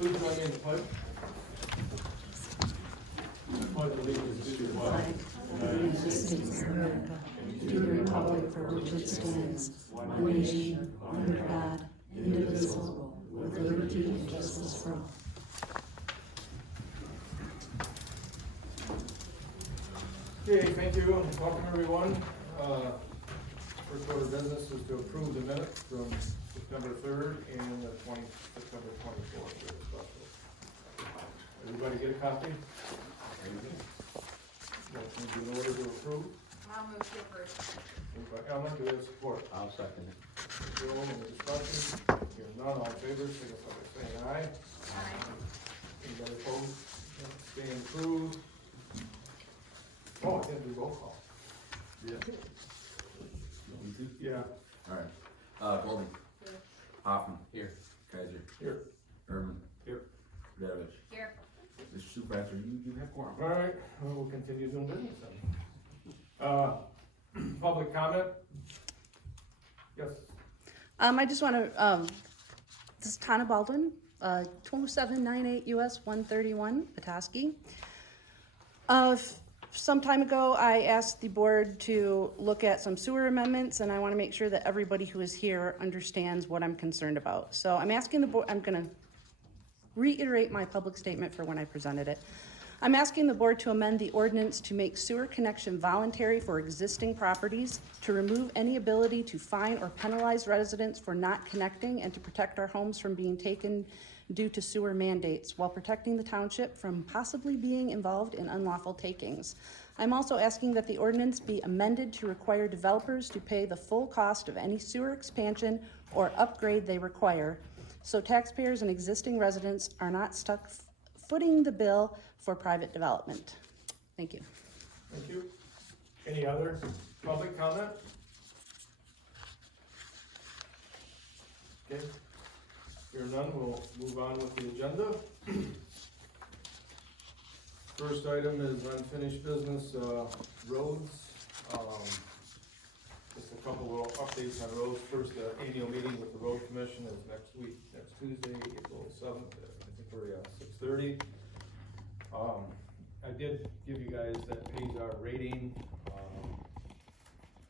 Please join me in the pledge. I pledge allegiance to the flag of the United States of America, to the republic for which it stands, one nation, under God, indivisible, with liberty and justice for all. Okay, thank you, and welcome everyone. First order of business is to approve the minutes from September 3rd and September 24th. Everybody get a copy? Motion in order to approve. I'll move to approve. Moved by Ellen, do we have support? I'll second it. Joel, any discussion? Hearing none, all in favor, signify by saying aye. Aye. Anybody opposed? Staying approved. Oh, I didn't do roll call. Yeah. Yeah. Alright, Golding. Here. Hoffman. Here. Kaiser. Here. Herman. Here. Davich. Here. Mr. Supervisor, you have quorum. All right, well, we'll continue doing business then. Public comment? Yes. I just want to, this is Tana Baldwin, 2798 US 131, Petoskey. Some time ago, I asked the board to look at some sewer amendments, and I want to make sure that everybody who is here understands what I'm concerned about. So I'm asking the board, I'm going to reiterate my public statement for when I presented it. I'm asking the board to amend the ordinance to make sewer connection voluntary for existing properties, to remove any ability to fine or penalize residents for not connecting, and to protect our homes from being taken due to sewer mandates, while protecting the township from possibly being involved in unlawful takings. I'm also asking that the ordinance be amended to require developers to pay the full cost of any sewer expansion or upgrade they require, so taxpayers and existing residents are not stuck footing the bill for private development. Thank you. Thank you. Any other public comment? Okay. Here none, we'll move on with the agenda. First item is unfinished business, roads. Just a couple little updates on roads. First, annual meeting with the road commission is next week, next Tuesday, April 7th. I think we're at 6:30. I did give you guys that PASAR rating,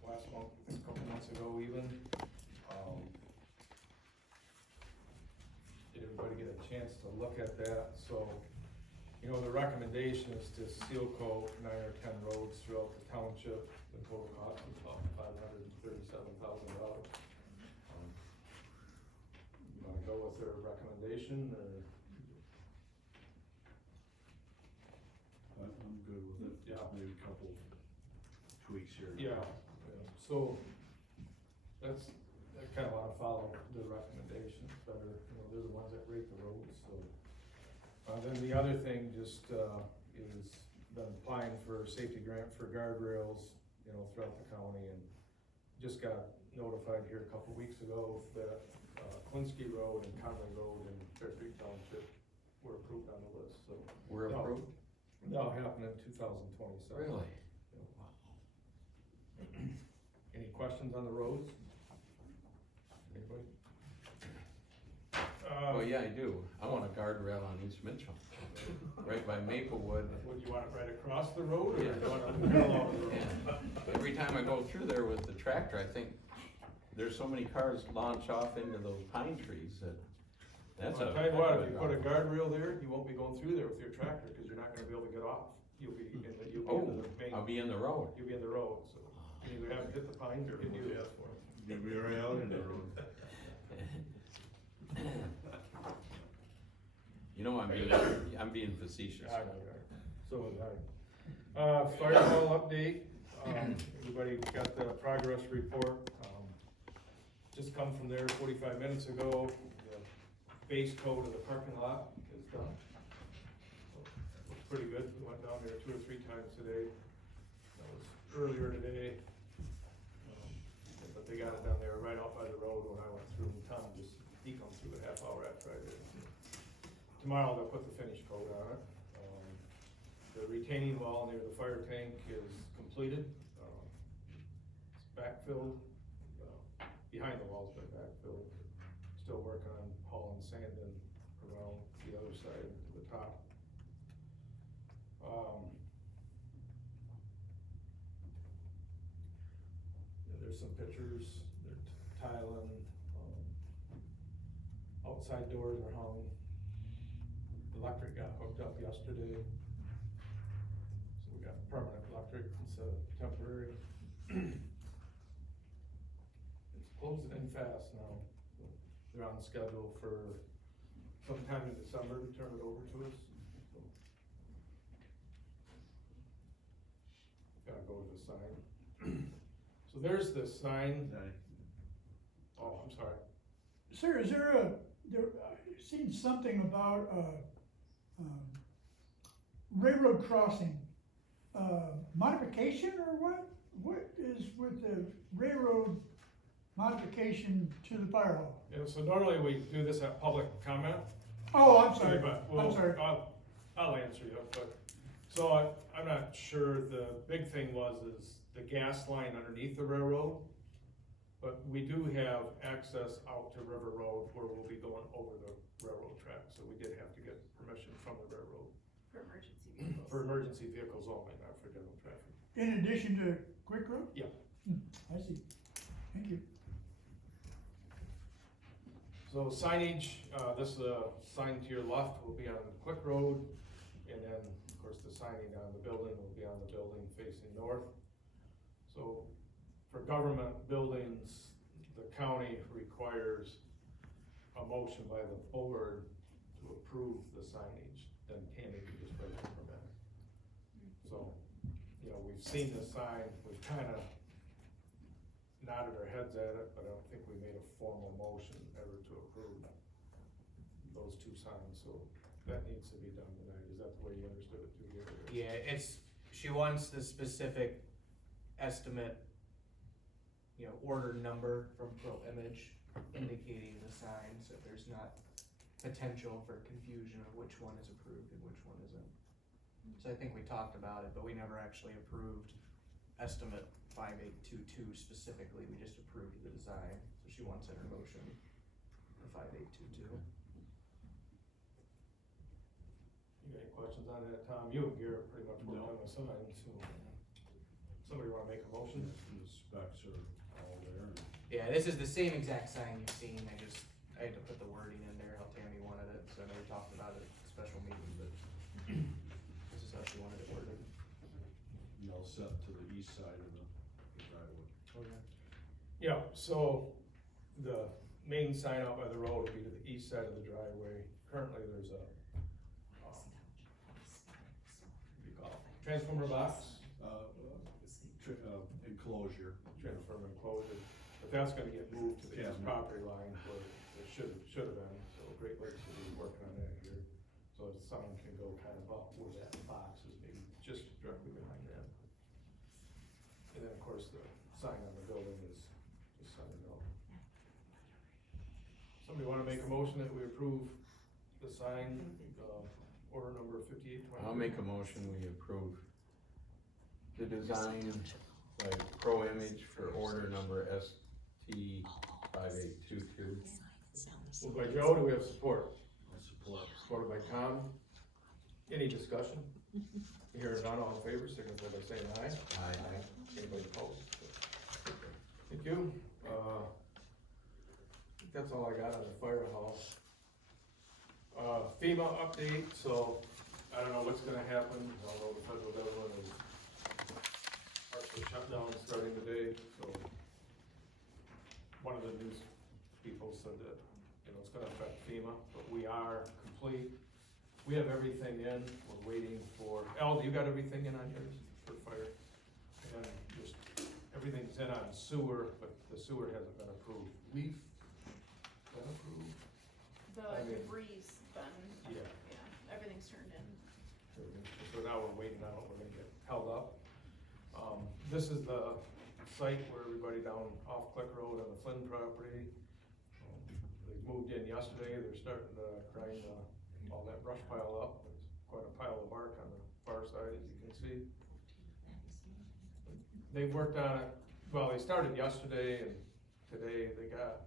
last month, a couple months ago even. Did everybody get a chance to look at that? So, you know, the recommendation is to seal coat 9 or 10 roads throughout the township. The total cost is about $537,000. You wanna go with their recommendation, or? I'm good with it. Yeah. Maybe a couple tweaks here. Yeah, so that's, I kinda wanna follow the recommendations better, you know, they're the ones that rate the roads, so. Then the other thing just, is been applying for a safety grant for guardrails, you know, throughout the county, and just got notified here a couple weeks ago that, Quincy Road and Conley Road in Bear Creek Township were approved on the list, so. We're approved? That'll happen in 2027. Really? Any questions on the roads? Anybody? Oh, yeah, I do. I want a guardrail on East Mitchell, right by Maplewood. Would you want it right across the road, or Yeah. you want it parallel to the road? Yeah. Every time I go through there with the tractor, I think there's so many cars launch off into those pine trees that, that's a. I'll tell you what, if you put a guardrail there, you won't be going through there with your tractor, cause you're not gonna be able to get off. You'll be in the, Oh, main, I'll be in the road. you'll be in the road, so you either have to hit the pines or hit you. You'll be right out in the road. You know, I'm being facetious. I know you are. So was I. Firehall update, everybody got the progress report, just come from there 45 minutes ago. The base coat of the parking lot is done. Looks pretty good, we went down there 2 or 3 times today. That was earlier today. But they got it down there right out by the road when I went through, and Tom he come through a half hour after I did. Tomorrow they'll put the finish coat on it. The retaining wall near the fire tank is completed. It's backfilled. Behind the wall's been backfilled. Still working on hauling sand in around the other other side to the top. Yeah, there's some pictures, they're tiling, outside doors are hung. Electric got hooked up yesterday. So we got permanent electric instead of temporary. It's closing in fast now. They're on schedule for sometime in December to turn it over to us. Gotta go to the sign. So there's the sign. Oh, I'm sorry. Sir, is there I've seen something about, railroad crossing, modification or what? What is with the railroad modification to the Firehall? Yeah, so normally we do this at public comment. Oh, I'm sorry, But I'm sorry. I'll answer you, but, so I'm not sure, the big thing is the gas line underneath the railroad. But we do have access out to River Road where we'll be going over the railroad track, so we did have to get permission from the railroad. For emergency vehicles. For emergency vehicles only, not for general traffic. In addition to Quick Road? Yeah. I see, thank you. So signage, this sign to your left will be on Quick Road, and then, of course, the signing on the building will be on the building facing north. So for government buildings, the county requires a motion by the board to approve the signage, then Tammy can just write the permit. So, you know, we've seen the sign, we've kinda nodded our heads at it, but I don't think we made a formal motion ever to approve those two signs, so that needs to be done tonight. Is that the way you understood it too, Gary? Yeah, she wants the specific estimate, you know, order number from Pro Image indicating the sign, so there's not potential for confusion of which one is approved and which one isn't. So I think we talked about it, but we never actually approved estimate 5822 specifically, we just approved the design, so she wants in her motion the 5822. You got any questions on that, Tom? You and Garrett pretty much worked on the sign, so somebody wanna make a motion? The specs are all there. Yeah, this is the same exact sign you've seen, I had to put the wording in there, how Tammy wanted it, so I know we talked about it at the special meeting, but this is how she wanted it worded. And they'll set to the east side of the driveway. Okay. Yeah, so the main sign out by the road will be to the east side of the driveway. Currently, there's a, what do you call it, transformer box, Enclosure. transformer enclosure, but that's gonna get moved to the east Yeah. property line where it should have been, so Great Lakes will be working on that here. So the sign can go kind of up where that box is, maybe just directly behind that. And then, of course, the sign on the building is just signing out. Somebody wanna make a motion that we approve the sign, order number 5820? I'll make a motion, we approve the design by Pro Image for order number ST 5822. Moved by Joe, do we have support? Support. Supported by Tom. Any discussion? Hearing none, all in favor, signify by saying aye. Aye. Anybody opposed? Thank you. I think that's all I got on the Firehall. FEMA update, so I don't know what's gonna happen. I don't know the federal government is partially shut down starting today, so one of the news people said that, you know, it's gonna affect FEMA, but we are complete. We have everything in, we're waiting for, Al, you got everything in on yours for fire? And just, everything's in on sewer, but the sewer hasn't been approved. Leaf, been approved? I The mean- debris been, Yeah. yeah, everything's turned in. So now we're waiting on it, we're gonna get held up. This is the site where everybody down off Click Road on the Flynn property. They moved in yesterday, they're starting to grind, all that brush pile up. There's quite a pile of bark on the far side, as you can see. They've worked on it, well, they started yesterday and today they got,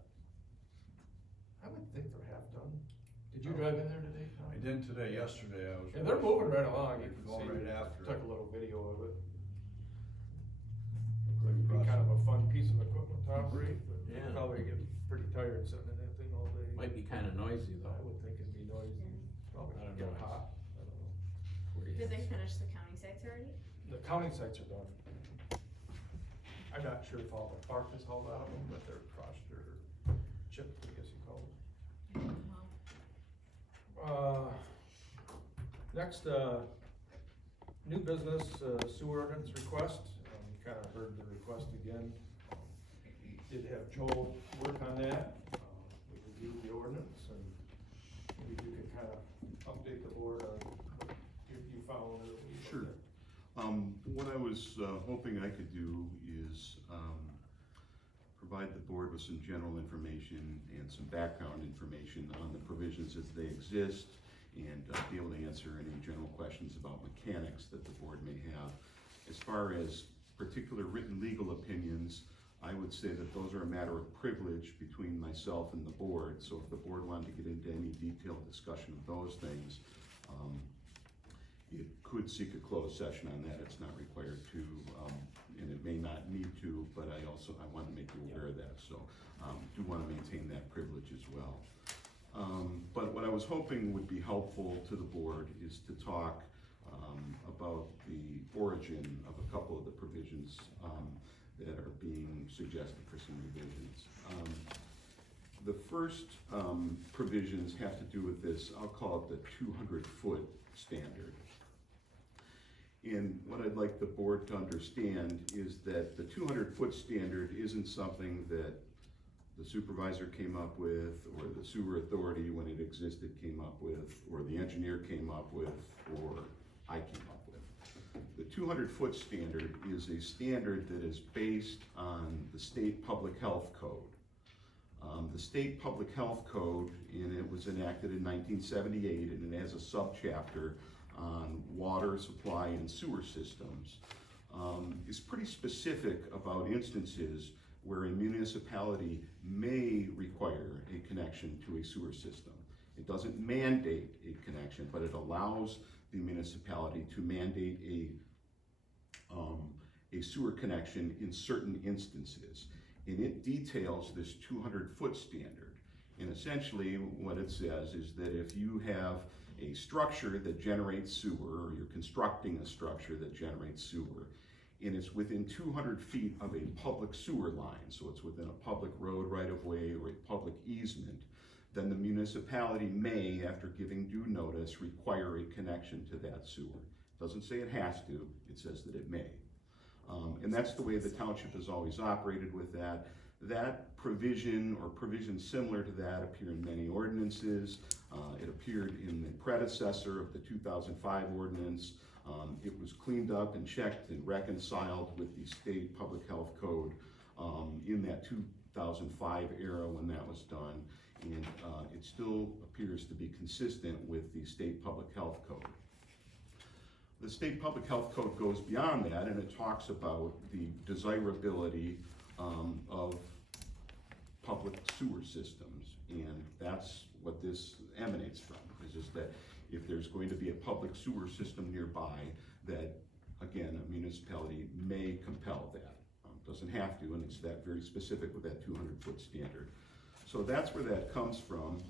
I would think they're half done. Did you drive in there today, Tom? I didn't today, yesterday I was. Yeah, they're moving right along, you They're can going see, right after. took a little video of it. Looks like it'd be kind of a fun piece of equipment to operate, but Yeah. you'd probably get pretty tired sitting in that thing all day. Might be kinda noisy I though. would think it'd be noisy, probably I don't get know. hot, I don't know. Did they finish the county sites already? The county sites are done. I'm not sure if all the bark is hauled out of them, but they're crushed or chipped, I guess you call it. Next, new business sewer ordinance request. You kinda heard the request again. Did have Joel work on that. We reviewed the ordinance and maybe you could kinda update the board on what you found or. what you looked Sure. at. What I was hoping I could do is provide the board with some general information and some background information on the provisions as they exist, and be able to answer any general questions about mechanics that the board may have. As far as particular written legal opinions, I would say that those are a matter of privilege between myself and the board, so if the board wanted to get into any detailed discussion of those things, it could seek a closed session on that. It's not required to, and it may not need to, but I want to make you aware of that, so do want to maintain that privilege as well. But what I was hoping would be helpful to the board is to talk about the origin of a couple of the provisions that are being suggested for some revisions. The first provisions have to do with this, I'll call it the 200-foot standard. And what I'd like the board to understand is that the 200-foot standard isn't something that the supervisor came up with, or the sewer authority when it existed came up with, or the engineer came up with, or I came up with. The 200-foot standard is a standard that is based on the state public health code. The state public health code, and it was enacted in 1978, and it has a subchapter on water supply and sewer systems, is pretty specific about instances where a municipality may require a connection to a sewer system. It doesn't mandate a connection, but it allows the municipality to mandate a sewer connection in certain instances. And it details this 200-foot standard. And essentially what it says is that if you have a structure that generates sewer, or you're constructing a structure that generates sewer, and it's within 200 feet of a public sewer line, so it's within a public road right-of-way or a public easement, then the municipality may, after giving due notice, require a connection to that sewer. It doesn't say it has to, it says that it may. And that's the way the township has always operated with that. That provision, or provisions similar to that, appear in many ordinances. It appeared in the predecessor of the 2005 ordinance. It was cleaned up and checked and reconciled with the state public health code in that 2005 era when that was done. And it still appears to be consistent with the state public health code. The state public health code goes beyond that, and it talks about the desirability of public sewer systems. And that's what this emanates from, is that if there's going to be a public sewer system nearby, that, again, a municipality may compel that. Doesn't have to, and it's that very specific with that 200-foot standard. So that's where that comes from.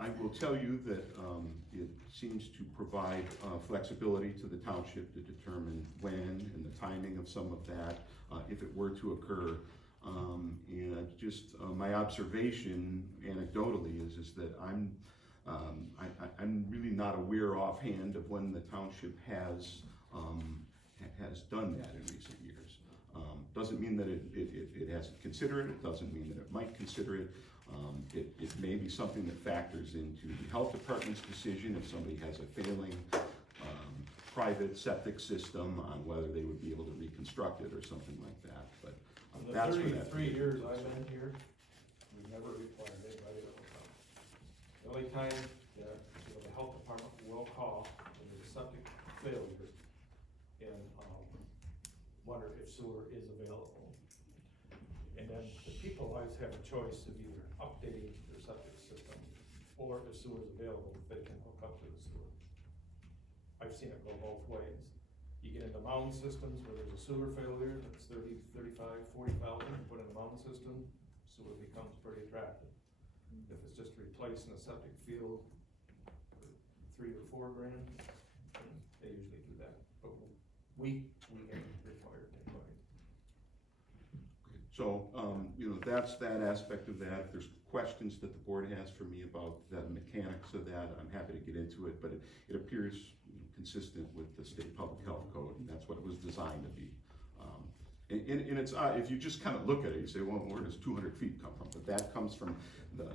I will tell you that it seems to provide flexibility to the township to determine when and the timing of some of that, if it were to occur. And just my observation anecdotally is that I'm really not aware offhand of when the township has done that in recent years. Doesn't mean that it hasn't considered it, doesn't mean that it might consider it. It may be something that factors into the health department's decision if somebody has a failing private septic system on whether they would be able to reconstruct it or something like that. But In that's the where that. 33 years I've been here, we've never required anybody to hook up. The only time that, the health department will call when there's a septic failure and wonder if sewer is available. And then the people always have a choice of either updating their septic system, or if sewer's available, they can hook up to the sewer. I've seen it go both ways. You get into mountain systems where there's a sewer failure, that's 30, 35, 40,000, you put in a mountain system, sewer becomes pretty attractive. If it's just replacing a septic field for $3 or $4 grand, then they usually do that, but we haven't required anybody. So, that's that aspect of that. If there's questions that the board has for me about the mechanics of that, I'm happy to get into it, but it appears consistent with the state public health code, and that's what it was designed to be. And it's, if you just kind of look at it, you say, well, where does 200 feet come from? But that comes from the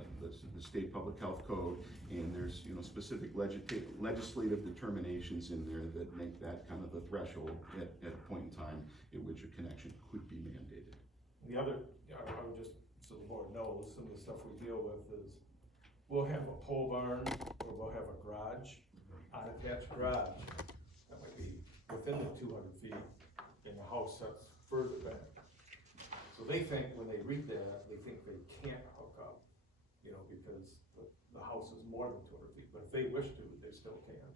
state public health code, and there's, specific legislative determinations in there that make that kind of the threshold at a point in time at which a connection could be mandated. The other, I would just, so the board knows, some of the stuff we deal with is, we'll have a pole barn, or we'll have a garage, unattached garage, that might be within the 200 feet, and the house that's further back. So they think, when they read that, they think they can't hook up, because the house is more than 200 feet, but if they wish to, they still can.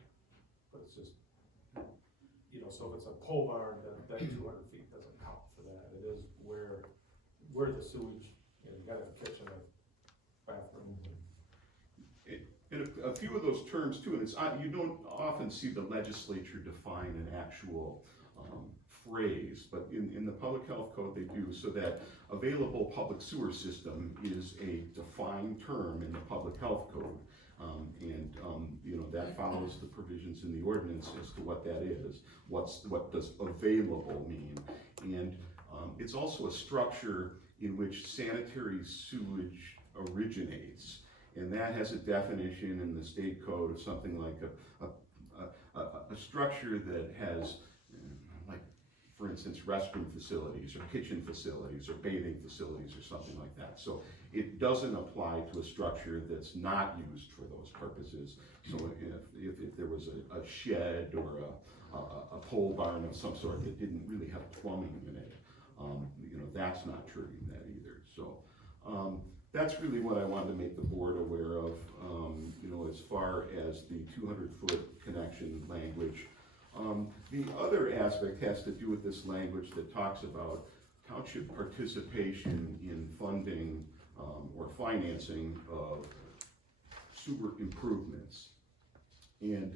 But it's just, so if it's a pole barn, that 200 feet doesn't count for that. It is where the sewage, you gotta have a kitchen, a bathroom. And a few of those terms too, and you don't often see the legislature define an actual phrase, but in the public health code they do, so that available public sewer system is a defined term in the public health code. That follows the provisions in the ordinance as to what that is. What does available mean? And it's also a structure in which sanitary sewage originates. And that has a definition in the state code of something like a structure that has, for instance, restroom facilities or kitchen facilities or bathing facilities or something like that. So it doesn't apply to a structure that's not used for those purposes. So if there was a shed or a pole barn of some sort that didn't really have plumbing in it, that's not triggering that either. So that's really what I wanted to make the board aware of, as far as the 200-foot connection language. The other aspect has to do with this language that talks about township participation in funding or financing of sewer improvements. And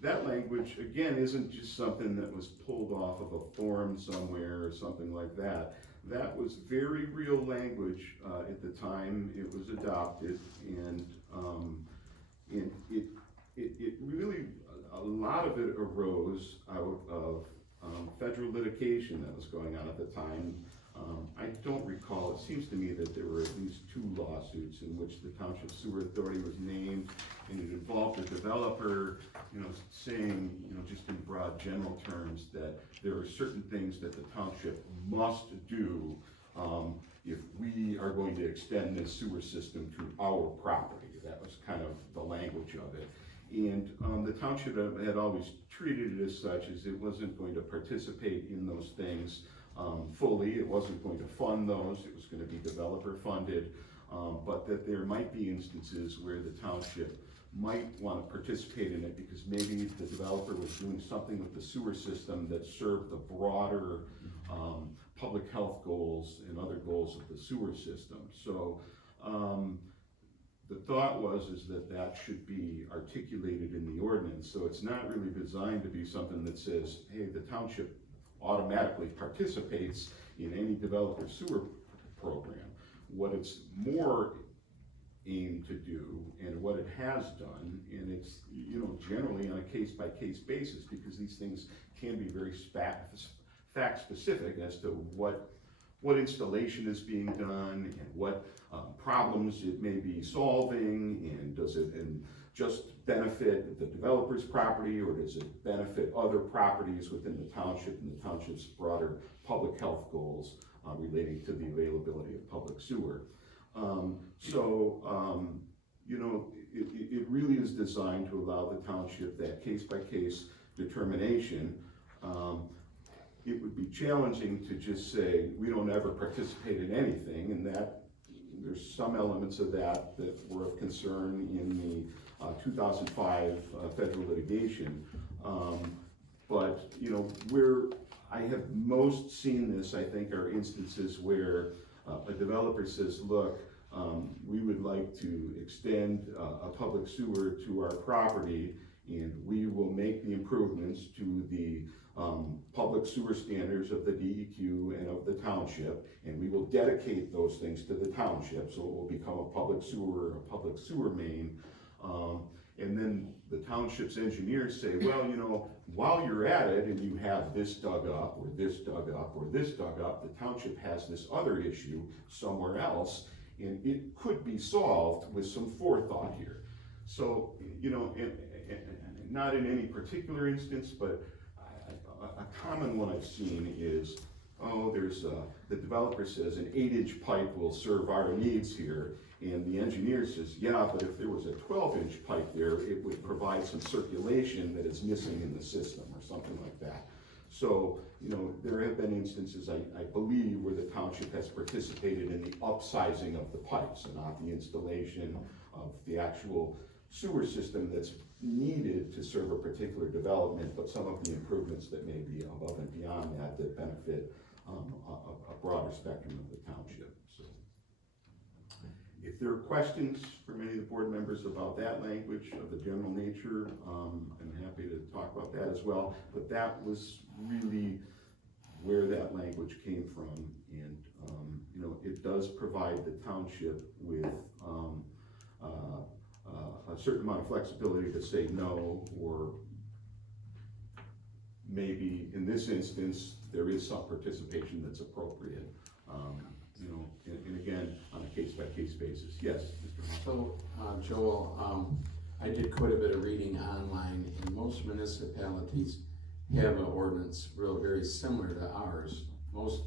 that language, again, isn't just something that was pulled off of a form somewhere or something like that. That was very real language at the time it was adopted, and it really, a lot of it arose out of federal litigation that was going on at the time. I don't recall, it seems to me that there were at least 2 lawsuits in which the Township Sewer Authority was named, and it involved a developer, saying, just in broad general terms, that there are certain things that the township must do if we are going to extend this sewer system to our property. That was kind of the language of it. And the township had always treated it as such, as it wasn't going to participate in those things fully. It wasn't going to fund those. It was going to be developer funded, but that there might be instances where the township might want to participate in it because maybe the developer was doing something with the sewer system that served the broader public health goals and other goals of the sewer system. So the thought was that should be articulated in the ordinance. So it's not really designed to be something that says, hey, the township automatically participates in any developer sewer program. What it's more aimed to do, and what it has done, and it's generally on a case-by-case basis, because these things can be very fact-specific as to what installation is being done and what problems it may be solving, and does it just benefit the developer's property, or does it benefit other properties within the township and the township's broader public health goals relating to the availability of public sewer. It really is designed to allow the township that case-by-case determination. It would be challenging to just say, we don't ever participate in anything, and there's some elements of that that were of concern in the 2005 federal litigation. But, you know, where I have most seen this, I think, are instances where a developer says, look, we would like to extend a public sewer to our property, and we will make the improvements to the public sewer standards of the DEQ and of the township, and we will dedicate those things to the township, so it will become a public sewer main. And then the township's engineers say, well, you know, while you're at it and you have this dug up, or this dug up, or this dug up, the township has this other issue somewhere else, and it could be solved with some forethought here. So, you know, and not in any particular instance, but a common one I've seen is, oh, there's the developer says an 8-inch pipe will serve our needs here, and the engineer says, yeah, but if there was a 12-inch pipe there, it would provide some circulation that is missing in the system, or something like that. So, you know, there have been instances, I believe, where the township has participated in the upsizing of the pipes, and not the installation of the actual sewer system that's needed to serve a particular development, but some of the improvements that may be above and beyond that that benefit a broader spectrum of the township. So, if there are questions from any of the board members about that language of the general nature, I'm happy to talk about that as well. But that was really where that language came from, and you know, it does provide the township with a certain amount of flexibility to say no, or maybe in this instance there is some participation that's appropriate. You know, and again, on a case-by-case basis. Yes, Mr. Hunt. So, Joel, I did quite a bit of reading online, and most municipalities have an ordinance very similar to ours. Most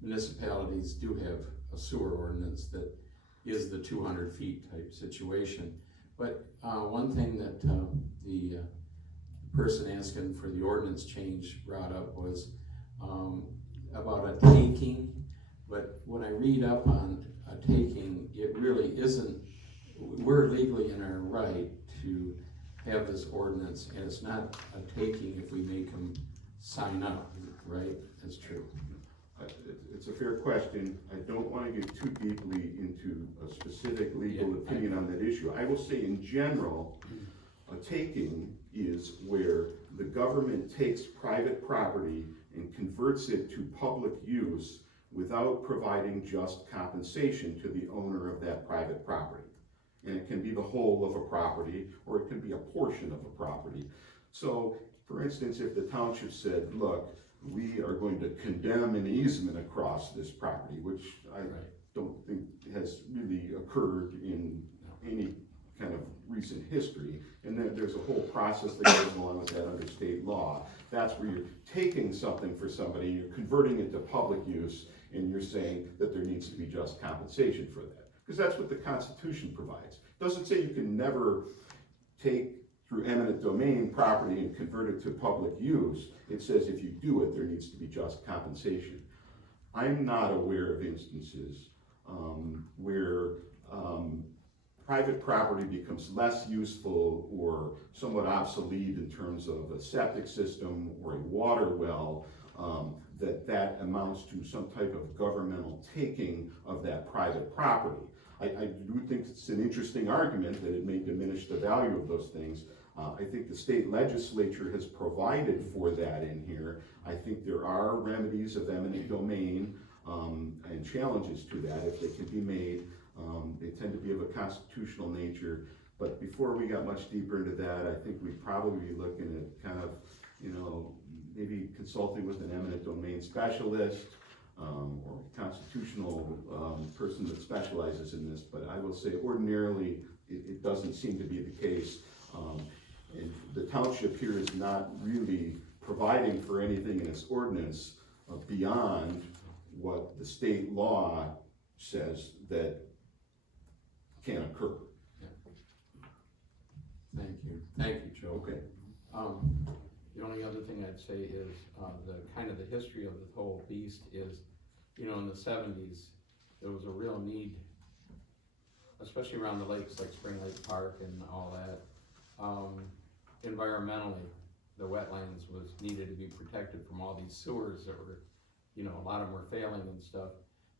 municipalities do have a sewer ordinance that is the 200 feet type situation. But one thing that the person asking for the ordinance change brought up was about a taking. But when I read up on a taking, it really isn't, we're legally in our right to have this ordinance, and it's not a taking if we make them sign up, right? That's true. It's a fair question. I don't want to get too deeply into a specific legal opinion on that issue. I will say in general, a taking is where the government takes private property and converts it to public use without providing just compensation to the owner of that private property. And it can be the whole of a property, or it can be a portion of a property. So, for instance, if the township said, look, we are going to condemn an easement across this property, which I don't think has really occurred in any kind of recent history, and then there's a whole process that goes along with that under state law. That's where you're taking something for somebody, you're converting it to public use, and you're saying that there needs to be just compensation for that. Because that's what the Constitution provides. It doesn't say you can never take through eminent domain property and convert it to public use. It says if you do it, there needs to be just compensation. I'm not aware of instances where private property becomes less useful or somewhat obsolete in terms of a septic system or a water well, that amounts to some type of governmental taking of that private property. I do think it's an interesting argument that it may diminish the value of those things. I think the state legislature has provided for that in here. I think there are remedies of eminent domain and challenges to that if they can be made. They tend to be of a constitutional nature, but before we got much deeper into that, I think we'd probably be looking at kind of, you know, maybe consulting with an eminent domain specialist or a constitutional person that specializes in this. But I will say ordinarily it doesn't seem to be the case. And the township here is not really providing for anything in its ordinance beyond what the state law says that can occur. Thank you, Joe. Okay. The only other thing I'd say is the kind of the history of the whole beast is, you know, in the 70s there was a real need especially around the lakes like Spring Lake Park and all that, environmentally, the wetlands was needed to be protected from all these sewers that were, you know, a lot of them were failing and stuff.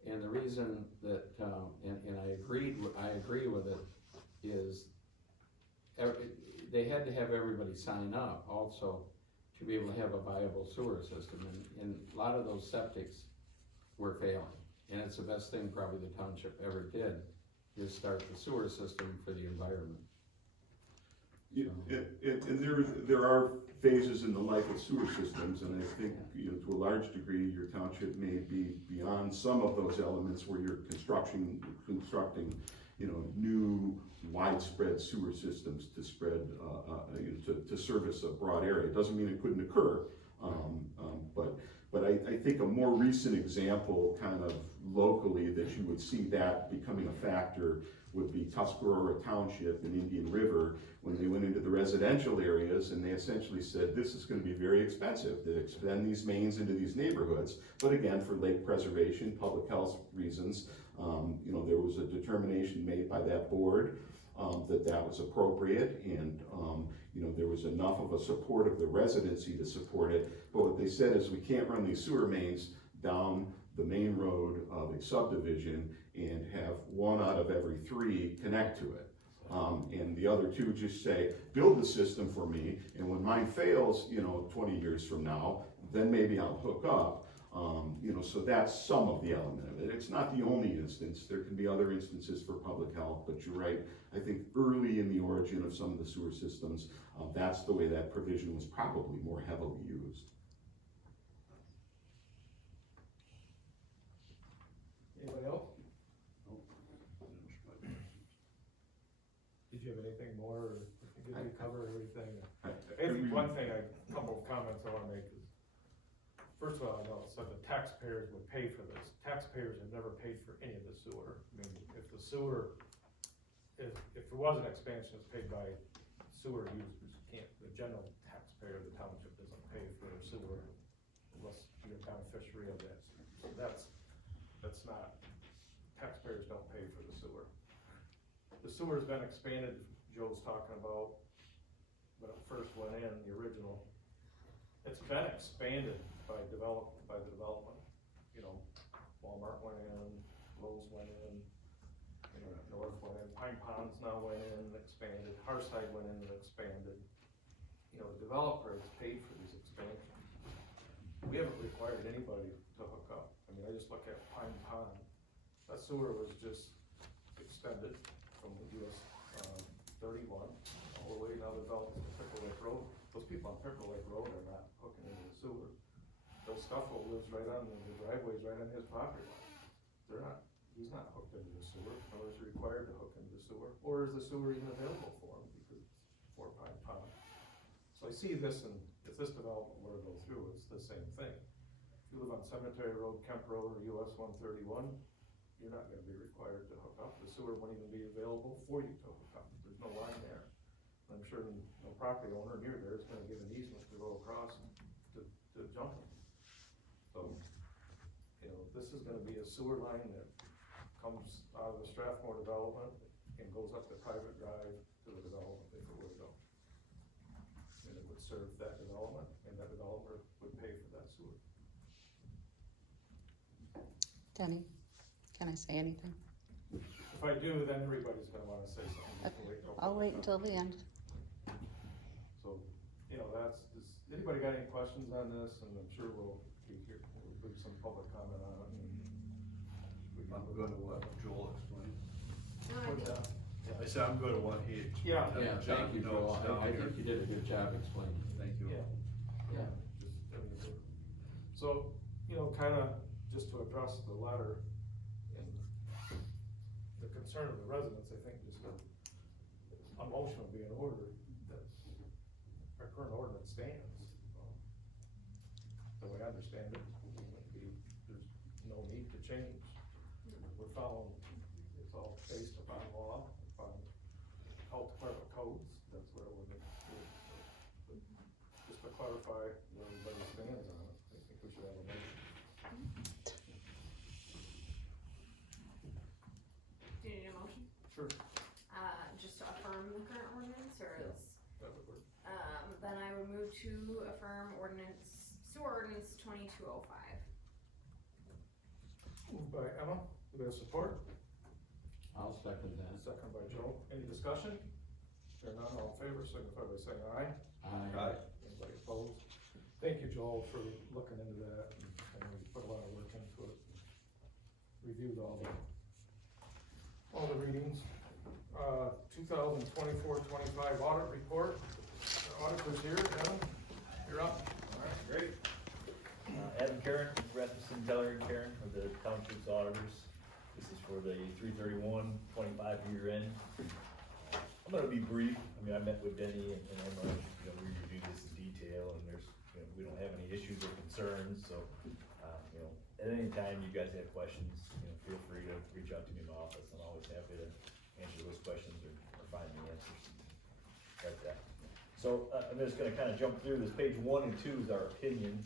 And the reason that, and I agree with it, is they had to have everybody sign up also to be able to have a viable sewer system, and a lot of those septics were failing. And it's the best thing probably the township ever did, is start the sewer system for the environment. Yeah, and there are phases in the life of sewer systems, and I think, you know, to a large degree, your township may be beyond some of those elements where you're constructing, you know, new widespread sewer systems to spread, to service a broad area. It doesn't mean it couldn't occur, but I think a more recent example kind of locally that you would see that becoming a factor would be Tuscarora Township in Indian River, when they went into the residential areas and they essentially said, this is gonna be very expensive to extend these mains into these neighborhoods. But again, for lake preservation, public health reasons, you know, there was a determination made by that board that was appropriate, and you know, there was enough of a support of the residency to support it. But what they said is, we can't run these sewer mains down the main road of a subdivision and have one out of every 3 connect to it. And the other 2 just say, build the system for me, and when mine fails, you know, 20 years from now, then maybe I'll hook up. You know, so that's some of the element of it. It's not the only instance. There can be other instances for public health, but you're right. I think early in the origin of some of the sewer systems, that's the way that provision was probably more heavily used. Anybody else? Did you have anything more, or did we cover everything? I think one thing, a couple of comments I wanna make is, first of all, I know it said the taxpayers would pay for this. Taxpayers have never paid for any of the sewer. I mean, if the sewer, if there was an expansion, it's paid by sewer users. The general taxpayer of the township doesn't pay for sewer unless you're a beneficiary of that. So that's not, taxpayers don't pay for the sewer. The sewer's been expanded, Joe's talking about, when it first went in, the original. It's been expanded by the development. You know, Walmart went in, Lowe's went in, you know, North went in, Pine Ponds now went in and expanded, Harside went in and expanded. You know, the developer has paid for these expansions. We haven't required anybody to hook up. I mean, I just look at Pine Pond. That sewer was just extended from the US 31 all the way now developed to Pickle Lake Road. Those people on Pickle Lake Road are not hooking into the sewer. Bill Stuffle lives right on, the driveway's right on his property line. He's not hooked into the sewer, nor is he required to hook into the sewer, or is the sewer even available for him because it's for Pine Pond. So I see this, and if this development were to go through, it's the same thing. If you live on Cemetery Road, Kemp Road, or US 131, you're not gonna be required to hook up. The sewer won't even be available for you to hook up. There's no line there. I'm sure no property owner near there is gonna give an easement to go across to jump it. So, you know, this is gonna be a sewer line that comes out of the Strathmore development and goes up the private drive to the development if it were to go. And it would serve that development, and that developer would pay for that sewer. Denny, can I say anything? If I do, then everybody's gonna wanna say something. I'll wait until the end. So, you know, anybody got any questions on this? And I'm sure we'll be here, we'll do some public comment on it. And we can I'm good at what Joel explained. No, I think, I said I'm good at what he Yeah. explained. Yeah, John thank you, notes Joel. down I here. think you did a good job explaining. Thank you. Yeah. So, you know, kinda just to address the letter and the concern of the residents, I think just a motion would be in order that our current ordinance stands. The way I understand it, there's no need to change. We're following, it's all based upon law, upon health department codes, that's where we're gonna do it. But just to clarify where everybody stands on it, I think we should have a motion. do you need a motion? Sure. Just to affirm the current ordinance, or Yeah. is, That would work. then I would move to affirm sewer ordinance 2205. Moved by Emma, do we have support? I'll second that. Second by Joe, any discussion? Hearing none, all in favor, signify by saying aye. Aye. Anybody opposed? Thank you, Joel, for looking into that, and we put a lot of work into it. Reviewed all the readings. 2024-25 audit report. The auditor's here, Adam, you're up. Alright, great. Adam Karen, Rasmussen, Teller and Karen of the Township's auditors. This is for the 3/31/25 year end. I'm gonna be brief. I mean, I met with Denny and Emma, we reviewed this in detail, and there's, we don't have any issues or concerns, so, at any time you guys have questions, feel free to reach out to me in my office. I'm always happy to answer those questions or find the answers like that. So, I'm just gonna kinda jump through this. Page 1 and 2 is our opinion,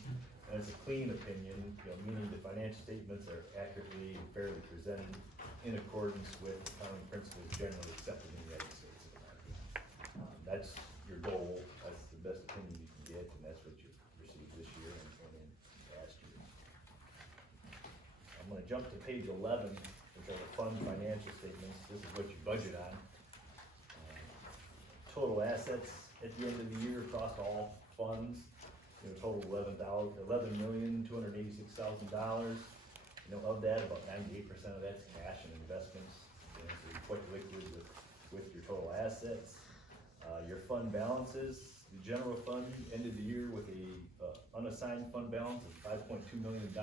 and it's a clean opinion, meaning the financial statements are accurately and fairly presented in accordance with accounting principles generally accepted in the United States of America. That's your goal, that's the best opinion you can get, and that's what you received this year and in past years. I'm gonna jump to page 11, which are the fund financial statements. This is what you budget on. Total assets at the end of the year across all funds, total $11,286,000. Of that, about 98% of that's cash and investments, so you're quite liquid with your total assets. Your fund balances, the general fund ended the year with a unassigned fund balance of $5.2 million.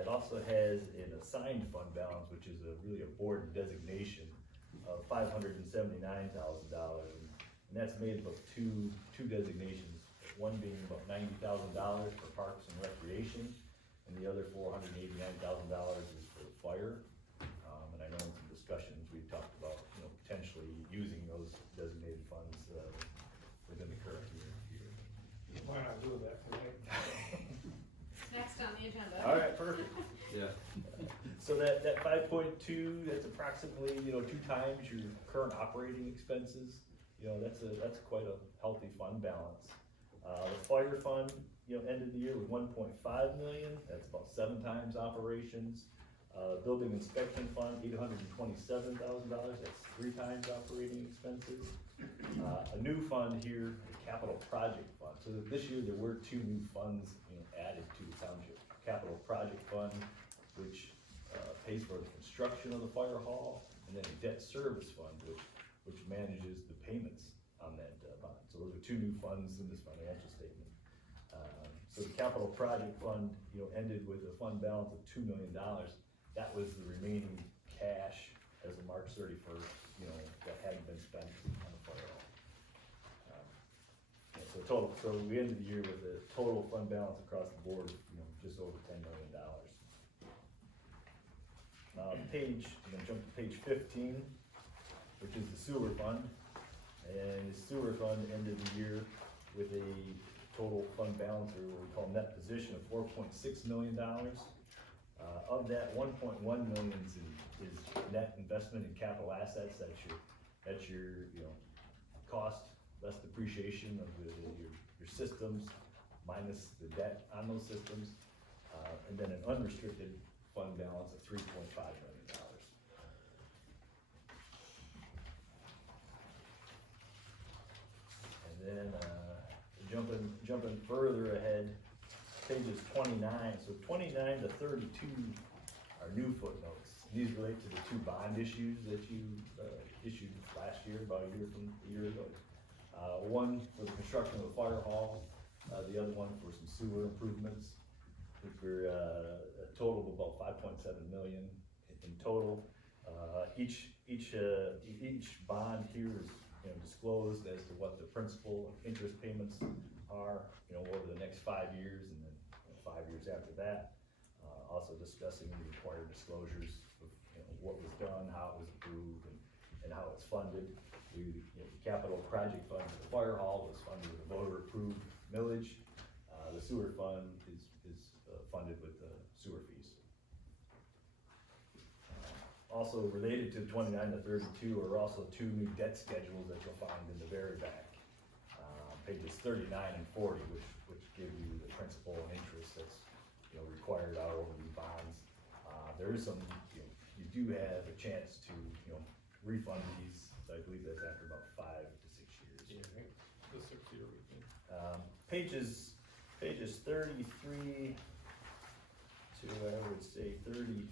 It also has an assigned fund balance, which is really a board designation of $579,000, and that's made up of two designations. One being about $90,000 for parks and recreation, and the other $489,000 is for fire. And I know in some discussions, we've talked about, potentially using those designated funds, within the current year. Why not do that tonight? Next on the agenda. All right, perfect. Yeah. So that 5.2, that's approximately, 2 times your current operating expenses. That's quite a healthy fund balance. The fire fund, ended the year with 1.5 million, that's about 7 times operations. Building inspection fund, $827,000, that's 3 times operating expenses. A new fund here, the capital project fund. So this year there were 2 new funds, added to the township. Capital project fund, which pays for the construction of the fire hall, and then a debt service fund, which manages the payments on that bond. So those are 2 new funds in this financial statement. So the capital project fund, ended with a fund balance of $2 million. That was the remaining cash as of March 31st, that hadn't been spent on the fire hall. So we ended the year with a total fund balance across the board, just over $10 million. Now, I'm gonna jump to page 15, which is the sewer fund. And the sewer fund ended the year with a total fund balance, or what we call net position, of $4.6 million. Of that, 1.1 million is net investment in capital assets. That's your cost less depreciation of your systems minus the debt on those systems, and then an unrestricted fund balance of $3.5 million. And then jumping further ahead, pages 29. So 29 to 32 are new footnotes. These relate to the 2 bond issues that you issued last year, about a year ago. One for the construction of the fire hall, the other one for some sewer improvements. I think we're a total of about 5.7 million in total. Each bond here is disclosed as to what the principal and interest payments are, over the next 5 years, and then 5 years after that. Also discussing the required disclosures of what was done, how it was approved, and how it's funded. The capital project fund for the fire hall was funded with a voter-approved millage. The sewer fund is funded with the sewer fees. Also related to 29 to 32 are also two new debt schedules that you'll find in the very back. Pages 39 and 40, which give you the principal and interest that's, you know, required out over these bonds. There is some, you do have a chance to, you know, refund these, I believe that's after about 5 to 6 years. Yeah, the 6-year thing. Pages 33 to, I would say 37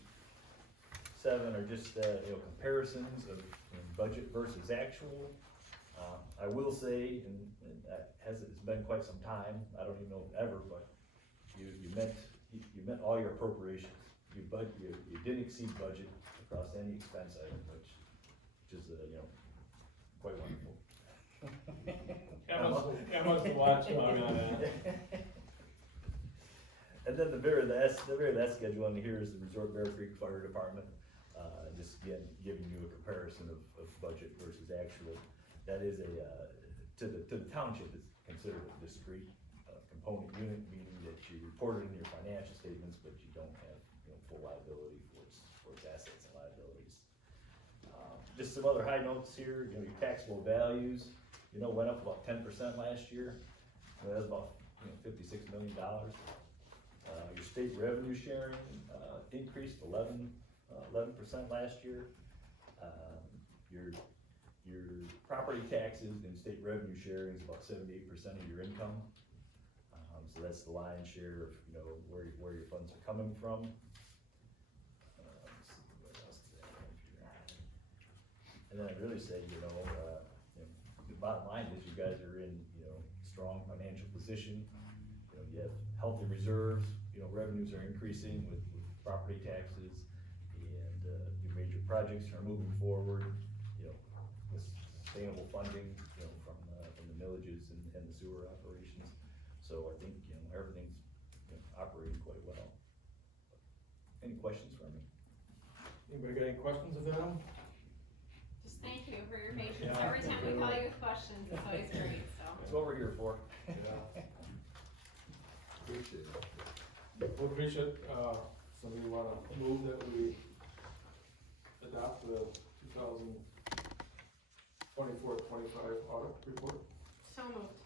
are just, you know, comparisons of, you know, budget versus actual. I will say, and it's been quite some time, I don't even know if ever, but you met all your appropriations. You didn't exceed budget across any expense item, which is, you know, quite wonderful. Emma's watching on that. And then the very last schedule on here is the Resort Bear Creek Fire Department. Just again, giving you a comparison of budget versus actual. That is to the township, it's considered a discrete component unit, meaning that you report it in your financial statements, but you don't have, you know, full liability for its assets and liabilities. Just some other high notes here, you know, your taxable values, you know, went up about 10% last year. That was about, you know, $56 million. Your state revenue sharing increased 11% last year. Your property taxes and state revenue sharing is about 78% of your income. So that's the lion's share of, you know, where your funds are coming from. Let's see what else is there here. And then I'd really say, you know, the bottom line is you guys are in, you know, strong financial position. You know, you have healthy reserves, you know, revenues are increasing with property taxes, and your major projects are moving forward, you know, with sustainable funding, you know, from the millages and the sewer operations. So I think, you know, everything's, you know, operating quite well. Any questions from me? Anybody got any questions of them? Just thank you for your patience. Yeah. Every time we call you with questions, it's always great, so. That's what we're here for. Yeah. Appreciate it. Well, appreciate, somebody wanna move that we adopt the 2024-25 audit report? So moved.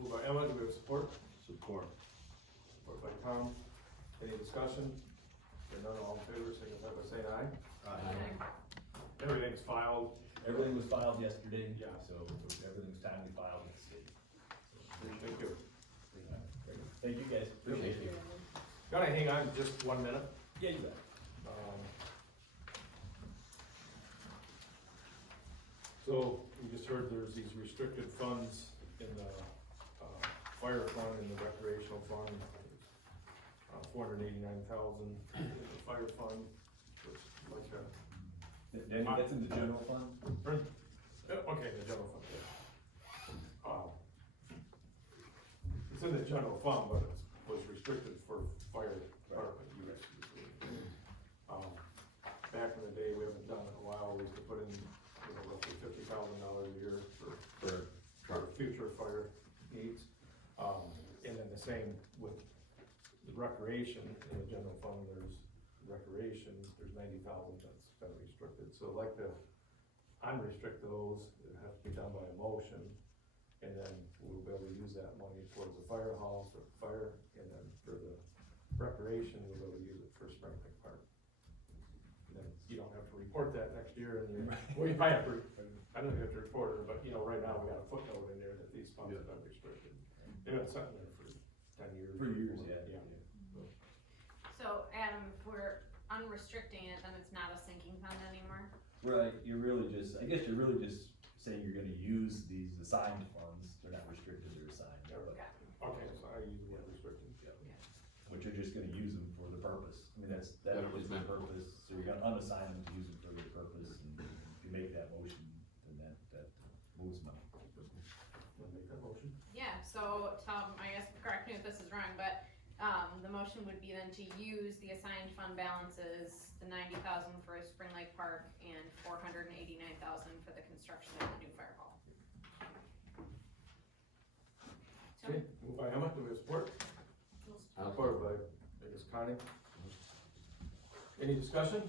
Moved by Emma, do we have support? Support. Support by Tom. Any discussion? Hearing none, all in favor, signify by saying aye. Okay. Everything's filed. Everything was filed yesterday. Yeah. So everything's timely filed with the state. Thank you. Thank you guys. Appreciate it. Gotta hang on just 1 minute. Yeah, you bet. So, we just heard there's these restricted funds in the, fire fund and the recreational fund. 489,000 in the fire fund, which like Danny, that's in the general fund? okay, the general fund, yeah. It's in the general fund, but it was restricted for fire department use. Back in the day, we haven't done it in a while, we used to put in, you know, roughly $50,000 a year for future fire needs. And then the same with the recreation, in the general fund, there's recreation, there's 90,000 that's been restricted. So like to unrestrict those, it has to be done by a motion. And then we'll be able to use that money towards the firehouse or fire, and then for the recreation, we'll be able to use it for Sprinkling Park. And then you don't have to report that next year, and you, well, you might have to, I don't think you have to report it, but you know, right now, we got a footnote in there that these funds have been restricted. They've been sitting there for 10 years. For years, yeah. So Adam, if we're unrestricting it, then it's not a sinking fund anymore? Right, you're really just saying you're gonna use these assigned funds, they're not restricted, they're assigned. Okay. Okay, so I use the word restricted. But you're just gonna use them for the purpose, I mean, that is the purpose, so you're gonna unassign them to use them for their purpose, and if you make that motion, then that moves money. Wanna make that motion? Yeah, so Tom, I guess, correct me if this is wrong, but, the motion would be then to use the assigned fund balances, the 90,000 for Spring Lake Park and 489,000 for the construction of the new fire hall. Okay, moved by Emma, do we have support? Supported by, I guess, Connie. Any discussion?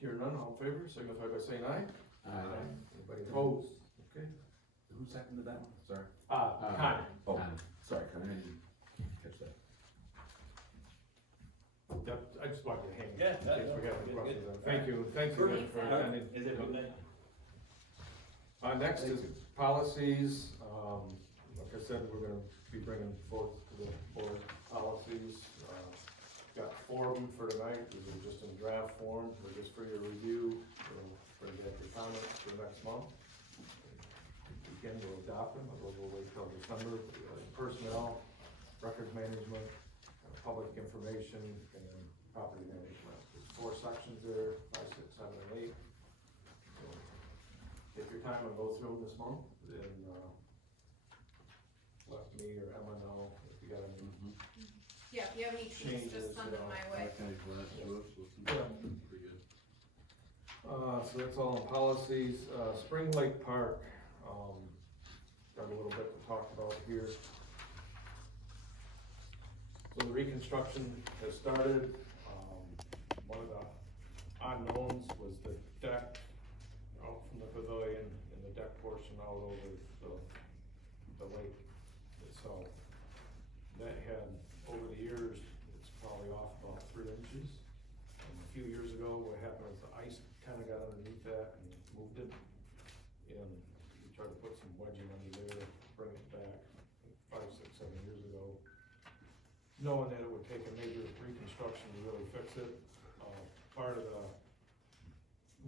Hearing none, all in favor, signify by saying aye. Anybody opposed? Okay. Who seconded that one? Sorry. Connor. Oh, sorry, Connor, I didn't catch that. Yep, I just wanted to hang. Yeah, In case we got any good, questions. good. Thank you for attending. Is it good night? Next is policies, like I said, we're gonna be bringing forth to the board policies. Got 4 of them for tonight, these are just in draft form, they're just for your review, bring back your comments for next month. Again, we'll adopt them, but we'll wait till December. Personnel, records management, public information, and then property management. There's 4 sections there, 5, 6, 7, and 8. So, take your time and go through them this month, and, let me or Emma know if you got any. Yeah, if you have any tweets, just send them my way. Okay, well, that's good. Pretty good. So that's all in policies. Spring Lake Park, got a little bit to talk about here. So the reconstruction has started. One of the unknowns was the deck out from the pavilion and the deck portion out over the lake itself. That had, over the years, it's probably off about 3 inches. A few years ago, what happened was the ice kinda got underneath that and moved it. And we tried to put some wedging under there, bring it back 5, 6, 7 years ago. Knowing that it would take a major reconstruction to really fix it. Part of the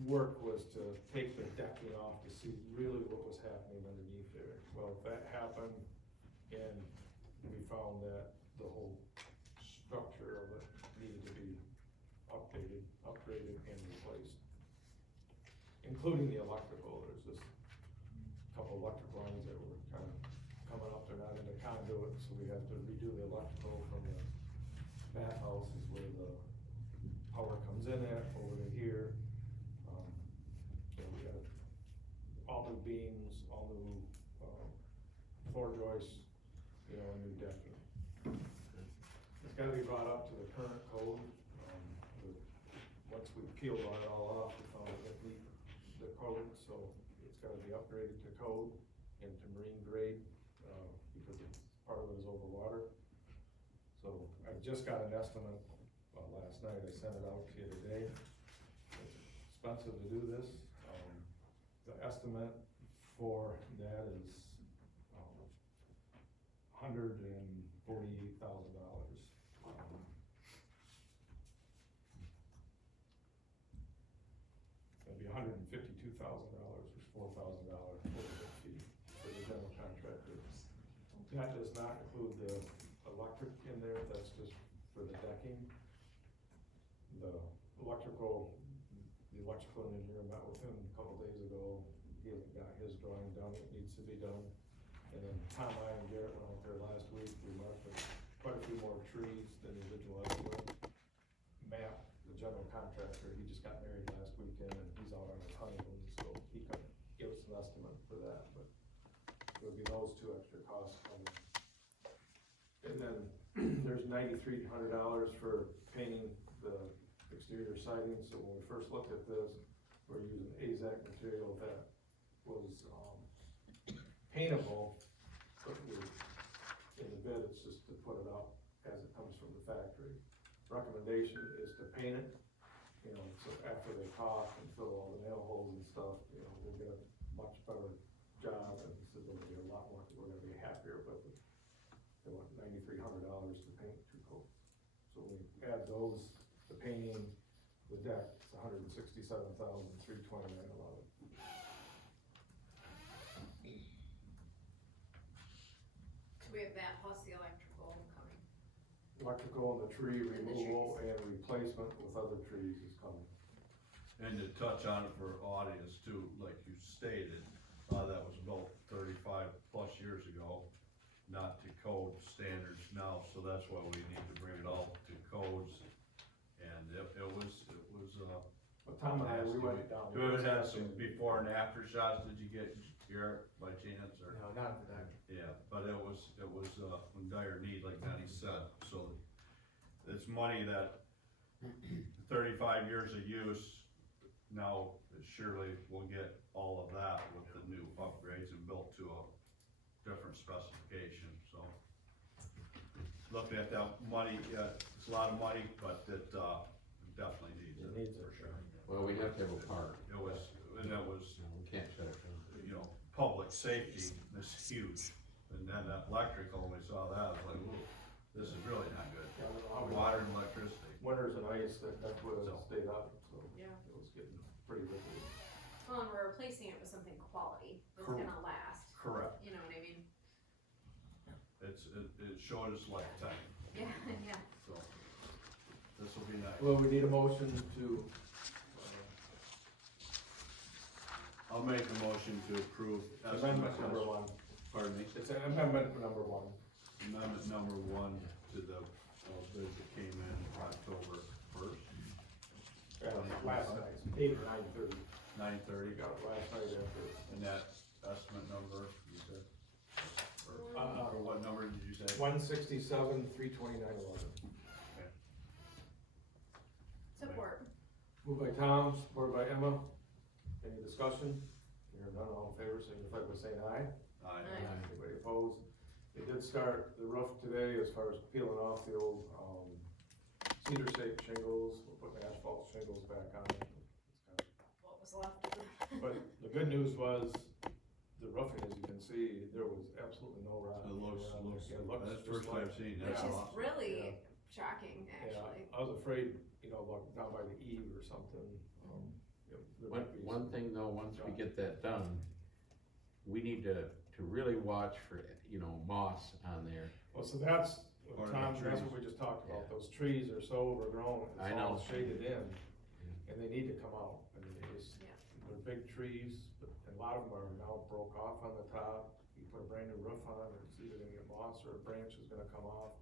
work was to take the decking off to see really what was happening underneath there. Well, that happened, and we found that the whole structure of it needed to be upgraded, and replaced. Including the electrical, there's just a couple electric lines that were kind of coming up, they're not in the conduit, so we have to redo the electrical from the bathhouse is where the power comes in at, over to here. So we got all new beams, all new, floor joists, and new decking. It's gotta be brought up to the current code. Once we peeled it all off, we found it didn't meet the code, so it's gotta be upgraded to code and to marine grade, because part of it is over water. So I just got an estimate, last night, I sent it out to you today. It's expensive to do this. The estimate for that is, $148,000. It'd be $152,000, which is $4,000 fee for the general contractor. That does not include the electric in there, that's just for the decking. The electrical engineer met with him a couple days ago, he hasn't got his drawing done, it needs to be done. And then Tom, I, and Garrett went out there last week, we marked quite a few more trees than the original estimate. Matt, the general contractor, he just got married last weekend, and he's out on his honeymoon, so he couldn't give us an estimate for that, but it would be those 2 extra costs coming. And then there's $9,300 for painting the exterior siding, so when we first looked at this, we're using AZAC material that was, paintable, but in the bid, it's just to put it up as it comes from the factory. Recommendation is to paint it, so after they caulk and fill all the nail holes and stuff, we'll get a much better job, and he said there'll be a lot more, we're gonna be happier with it. They want $9,300 to paint 2 coats. So when we add those, the painting, the deck, it's $167,329.11. So we have that plus the electrical coming. Electrical and the tree removal and replacement with other trees is coming. And to touch on it for audience too, like you stated, that was about 35 plus years ago, not to code standards now, so that's why we need to bring it all to codes. And it was, But Tom and I, we went down. Do it have some before and after shots, did you get here by chance, or? No, not for that. Yeah, but it was in dire need, like Denny said, so it's money that 35 years of use, now surely we'll get all of that with the new upgrades and built to a different specification, so. Looking at that money, it's a lot of money, but it, definitely needs It it, needs it. for sure. Well, we have to have a park. It was, and that was, We can't shut it down. you know, public safety is huge. And then that electrical, when we saw that, I was like, ooh, this is really not good. Yeah, I don't know how we- Water and electricity. Winters and ice, that's what it So- stayed up, so Yeah. it was getting pretty rickety. Well, and we're replacing it with something quality, that's gonna last, Correct. you know what I mean? It showed its lifetime, Yeah, yeah. so this will be nice. Well, we need a motion to, I'll make a motion to approve amendment estimates. number one. Pardon me? It's amendment number one. Amendment number one to the bid that came in October first, Last night, 8 or 9:30. 9:30. Got it last night after. And that estimate number, you said? Or what number did you say? 167, 329.11. Support. Moved by Tom, supported by Emma. Any discussion? Hearing none, all in favor, signify by saying aye. Aye. Aye. Anybody opposed? They did start the roof today as far as peeling off the old, cedar shake shingles. We're putting asphalt shingles back on it. It's What was left of it? But the good news was, the roofing, as you can see, there was absolutely no rot. It looks, Yeah, it looks that's the just first like. I've seen, Which that's is awesome. really shocking, Yeah, actually. I was afraid, like down by the eave or something, there might be One some- thing though, once we get that done, we need to really watch for, moss on there. Well, so that's, Or the Tom, that's trees. what we just talked about, Yeah. those trees are so overgrown, I it's all know. shaded in, and they need to come out, I mean, Yeah. they're big trees, but a lot of them are now broke off on the top. You put a brand new roof on, it's either gonna get moss or a branch is gonna come off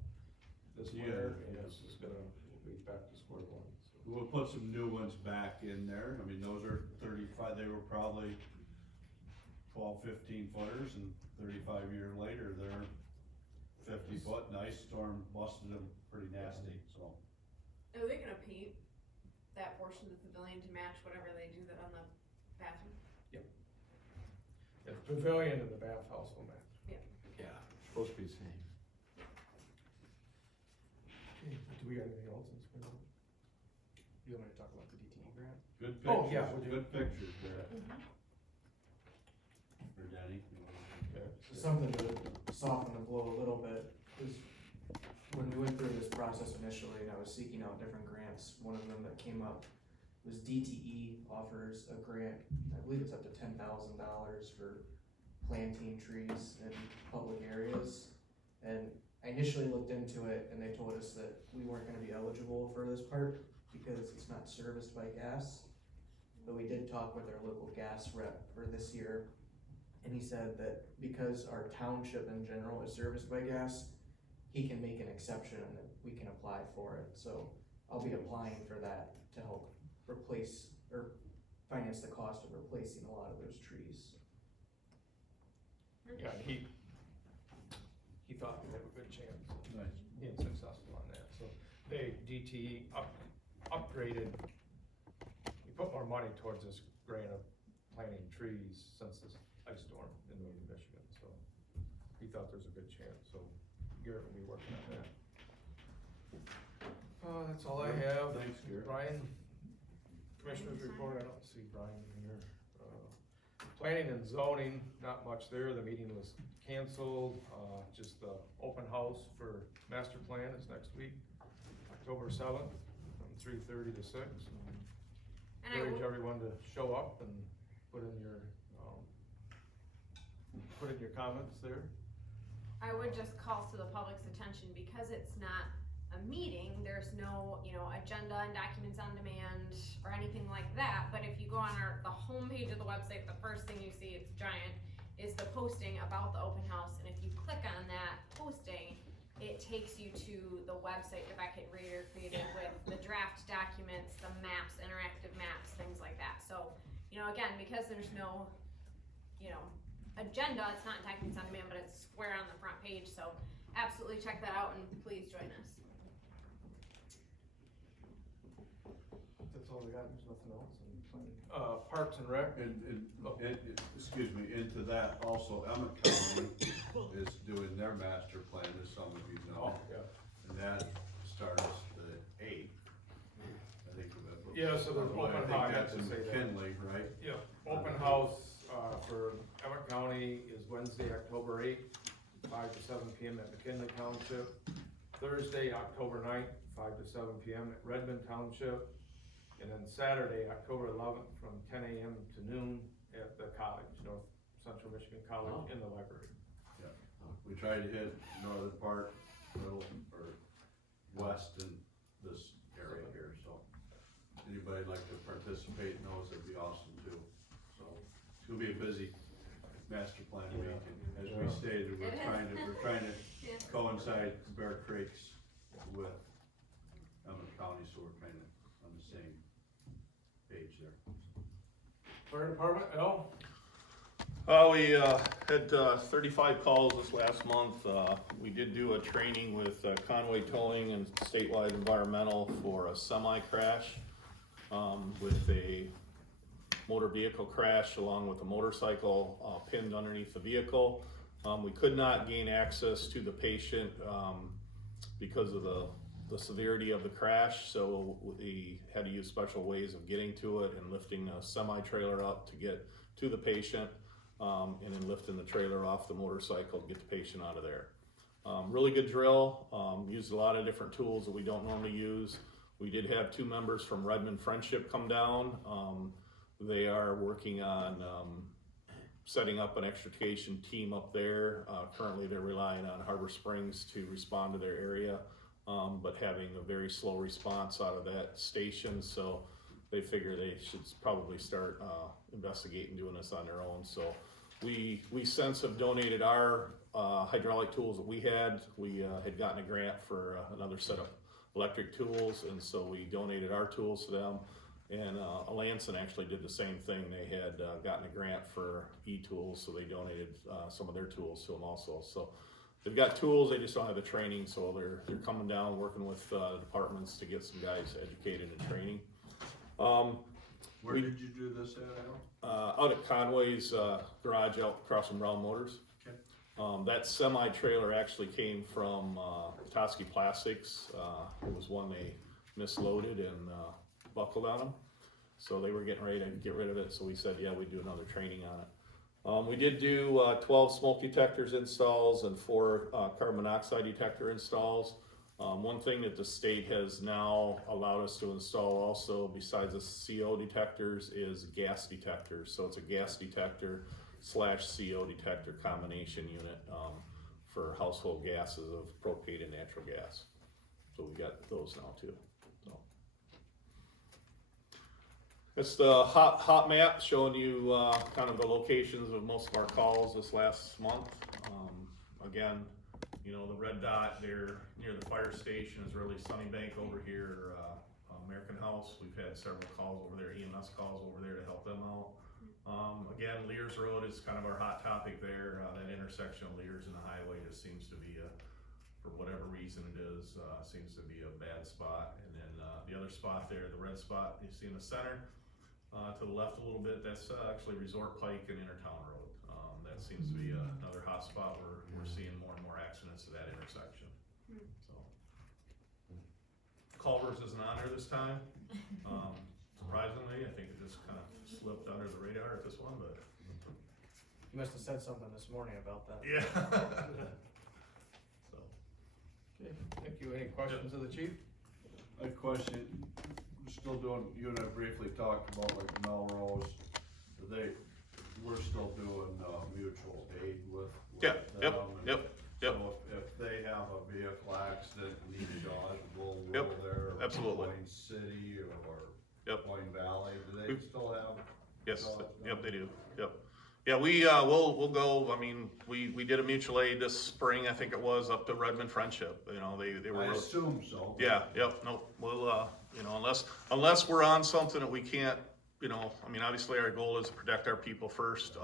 this Yeah, winter, and yeah. it's just we'll be back to square one, so. We'll put some new ones back in there, I mean, those are 35, they were probably 12, 15 footers, and 35 years later, they're 50 foot, and ice storm busted them pretty nasty, so. Are they gonna paint that portion of the pavilion to match whatever they do that on the bathroom? The pavilion and the bathhouse will match. Yeah. Supposed to be the same. Do we got anything else in spring? You want me to talk about the DTE grant? Good Oh, pictures, yeah, would you- good pictures there. For Danny. Something to soften the blow a little bit is when we went through this process initially and I was seeking out different grants, one of them that came up was DTE offers a grant, I believe it's up to $10,000 for planting trees in public areas. And I initially looked into it and they told us that we weren't gonna be eligible for this part because it's not serviced by gas. But we did talk with our local gas rep for this year. And he said that because our township in general is serviced by gas, he can make an exception and that we can apply for it. So I'll be applying for that to help replace or finance the cost of replacing a lot of those trees. Yeah, he thought we'd have a good chance of Nice. being successful on that, so they, DTE upgraded, we put more money towards this grant of planting trees since this ice storm in northern Michigan, so he thought there's a good chance, so Garrett will be working on that. That's all I have. Thanks, Garrett. Brian, Commissioners report, I don't see Brian here. Planning and zoning, not much there, the meeting was canceled, just the open house for master plan is next week, October 7th, from 3:30 to 6. And I Encourage would, everyone to show up and put in your comments there. I would just call to the public's attention, because it's not a meeting, there's no, agenda and documents on demand or anything like that. But if you go on the homepage of the website, the first thing you see, it's giant, is the posting about the open house. And if you click on that posting, it takes you to the website that Beckett Reader created with the draft documents, the maps, interactive maps, things like that. So, again, because there's no, agenda, it's not documents on demand, but it's square on the front page. So absolutely check that out and please join us. That's all we got, there's nothing else in planning Parks and Rec. Excuse me, into that also Emmett County is doing their master plan, as some of you know. Yeah. And that starts the 8th, I think of it. Yeah, so there's By the way, open I house, think that's in to say that. McKinley, right? Yeah, open house, for Emmett County is Wednesday, October 8th, 5 to 7 PM at McKinley Township. Thursday, October 9th, 5 to 7 PM at Redmond Township. And then Saturday, October 11th, from 10 AM to noon at the college, North Central Michigan College, in the library. We tried to hit northern part, middle, or west in this area here, so anybody like to participate in those, it'd be awesome too. So it's gonna be a busy master plan week, and as we stated, we're trying to Yeah. coincide Bear Creek's with Emmett County, so we're kind of on the same page there. Fire department, Al? We had 35 calls this last month. We did do a training with Conway Towing and Statewide Environmental for a semi crash with a motor vehicle crash along with a motorcycle pinned underneath the vehicle. We could not gain access to the patient because of the severity of the crash, so we had to use special ways of getting to it and lifting a semi-trailer up to get to the patient. And then lifting the trailer off the motorcycle to get the patient out of there. Really good drill, used a lot of different tools that we don't normally use. We did have 2 members from Redmond Friendship come down. They are working on setting up an extrication team up there. Currently they're relying on Harbor Springs to respond to their area, but having a very slow response out of that station, so they figure they should probably start investigating doing this on their own. So we since have donated our hydraulic tools that we had. We had gotten a grant for another set of electric tools, and so we donated our tools to them. And Alanson actually did the same thing. They had gotten a grant for e-tools, so they donated some of their tools to them also. So they've got tools, they just don't have the training, so they're coming down, working with departments to get some guys educated and training. Where did you do this at, Al? Out at Conway's garage out across from Brown Motors. Okay. That semi-trailer actually came from Toski Plastics. It was one they misloaded and buckled on them. So they were getting ready to get rid of it, so we said, yeah, we'd do another training on it. We did do 12 smoke detectors installs and 4 carbon monoxide detector installs. One thing that the state has now allowed us to install also, besides the CO detectors, is gas detectors. So it's a gas detector / CO detector combination unit for household gases of propane and natural gas. So we got those now too. So it's the hot map showing you kind of the locations of most of our calls this last month. Again, you know, the red dot there near the fire station is really Sunnybank over here, American House. We've had several calls over there, EMS calls over there to help them out. Again, Lears Road is kind of our hot topic there. That intersection of Lears and the highway just seems to be for whatever reason it is, seems to be a bad spot. And then the other spot there, the red spot you see in the center, to the left a little bit, that's actually Resort Pike and Intertown Road. That seems to be another hot spot where we're seeing more and more accidents at that intersection. So Culvers isn't on there this time. Surprisingly, I think it just kind of slipped under the radar at this one, but You must have said something this morning about that. yeah. So Okay, thank you. Any questions of the chief? A question, we're still doing, you and I briefly talked about like Melrose, we're still doing mutual aid with Yep. them. and Yep. So if they have a vehicle accident, need Dodge, we'll Yep, roll there, or absolutely. Plain City, or Yep. Plain Valley, do they still have? Yes, Dodge yep, they down do, yep. Yeah, we'll go, I mean, we did a mutual aid this spring, I think it was, up to Redmond Friendship, you know, they there? were. I really- assume so. Yeah, yep, no, we'll, you know, unless we're on something that we can't, you know, I mean, obviously our goal is to protect our people first,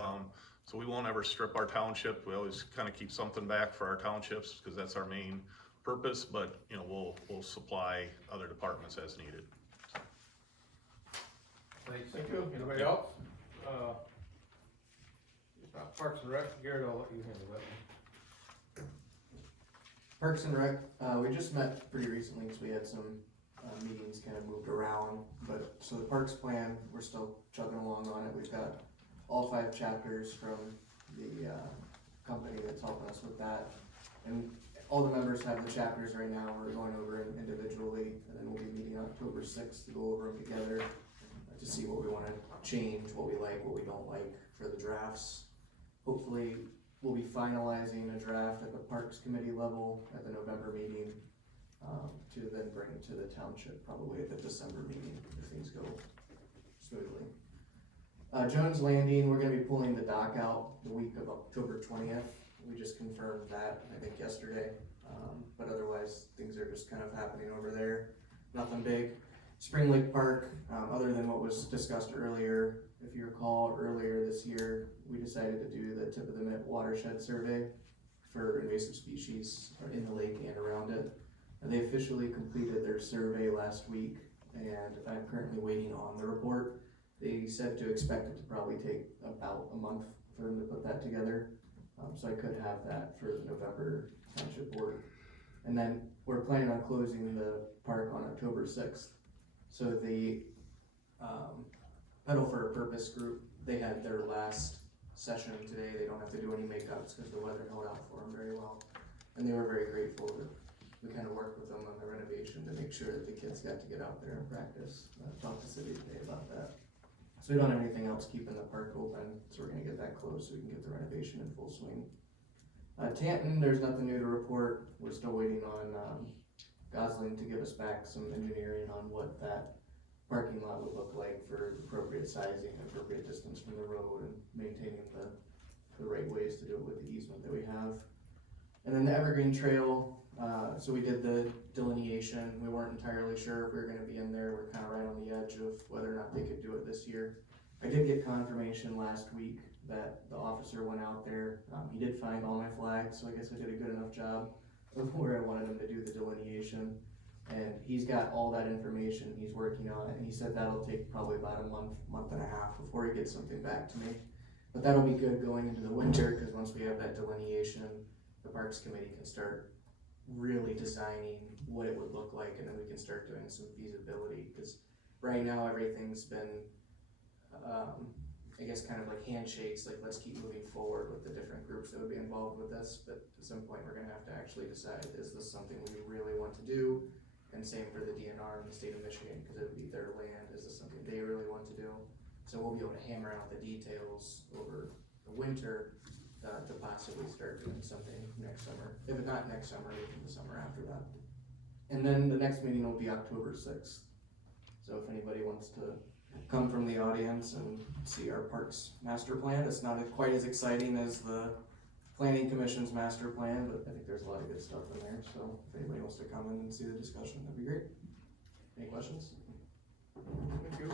so we won't ever strip our township. We always kind of keep something back for our townships, because that's our main purpose, but, you know, we'll supply other departments as needed. Thank you. Anybody else? If not Parks and Rec, Garrett, I'll let you handle that. Parks and Rec, we just met pretty recently, because we had some meetings kind of moved around, but, so the parks plan, we're still chugging along on it. We've got all 5 chapters from the company that's helping us with that. And all the members have the chapters right now. We're going over them individually, and then we'll be meeting October 6th to go over them together, to see what we wanna change, what we like, what we don't like for the drafts. Hopefully, we'll be finalizing a draft at the Parks Committee level at the November meeting, to then bring it to the township, probably at the December meeting, if things go smoothly. Jones Landing, we're gonna be pulling the dock out the week of October 20th. We just confirmed that, I think yesterday, but otherwise, things are just kind of happening over there, nothing big. Spring Lake Park, other than what was discussed earlier, if you recall, earlier this year, we decided to do the tip of the mitt watershed survey for invasive species in the lake and around it. And they officially completed their survey last week, and I'm currently waiting on the report. They said to expect it to probably take about a month for them to put that together. So I could have that for the November Township Board. And then we're planning on closing the park on October 6th. So the Pedal for a Purpose group, they had their last session today. They don't have to do any makeups because the weather held out for them very well. And they were very grateful that we kind of worked with them on the renovation to make sure that the kids got to get out there and practice. Talked to City today about that. So we don't have anything else keeping the park open, so we're gonna get that closed so we can get the renovation in full swing. Tanton, there's nothing new to report. We're still waiting on Gosling to give us back some engineering on what that parking lot would look like for appropriate sizing, appropriate distance from the road, and maintaining the right ways to do it with the easement that we have. And then the Evergreen Trail, so we did the delineation. We weren't entirely sure if we were gonna be in there. We're kind of right on the edge of whether or not they could do it this year. I did get confirmation last week that the officer went out there. He did find all my flags, so I guess I did a good enough job of where I wanted him to do the delineation. And he's got all that information, he's working on it, and he said that'll take probably about a month and a half before he gets something back to me. But that'll be good going into the winter, because once we have that delineation, the Parks Committee can start really designing what it would look like, and then we can start doing some feasibility, because right now everything's been, I guess kind of like handshakes, like let's keep moving forward with the different groups that would be involved with this, but at some point we're gonna have to actually decide, is this something we really want to do? And same for the DNR in the state of Michigan, because it would be their land, is this something they really want to do? So we'll be able to hammer out the details over the winter to possibly start doing something next summer. If it's not next summer, maybe the summer after that. And then the next meeting will be October 6th. So if anybody wants to come from the audience and see our parks master plan, it's not quite as exciting as the Planning Commission's master plan, but I think there's a lot of good stuff in there. So if anybody wants to come in and see the discussion, that'd be great. Any questions? Thank you.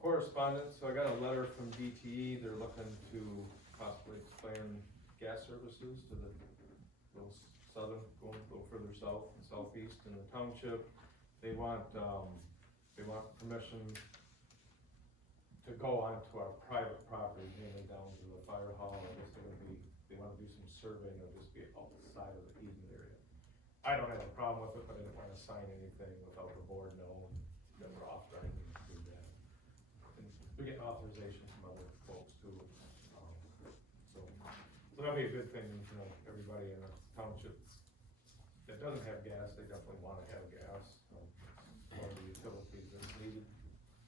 Correspondence, so I got a letter from DTE, they're looking to possibly expand gas services to the little southern, going a little further south and southeast in the township. They want permission to go onto our private property, mainly down to the Firehall. I guess they wanna do some surveying, it'll just be outside of the easement area. I don't have a problem with it, but I didn't wanna sign anything without the board knowing that we're authorizing them to do that. And we're getting authorization from other folks too. So that'll be a good thing, you know, everybody in the township that doesn't have gas, they definitely wanna have gas. One of the utilities is needed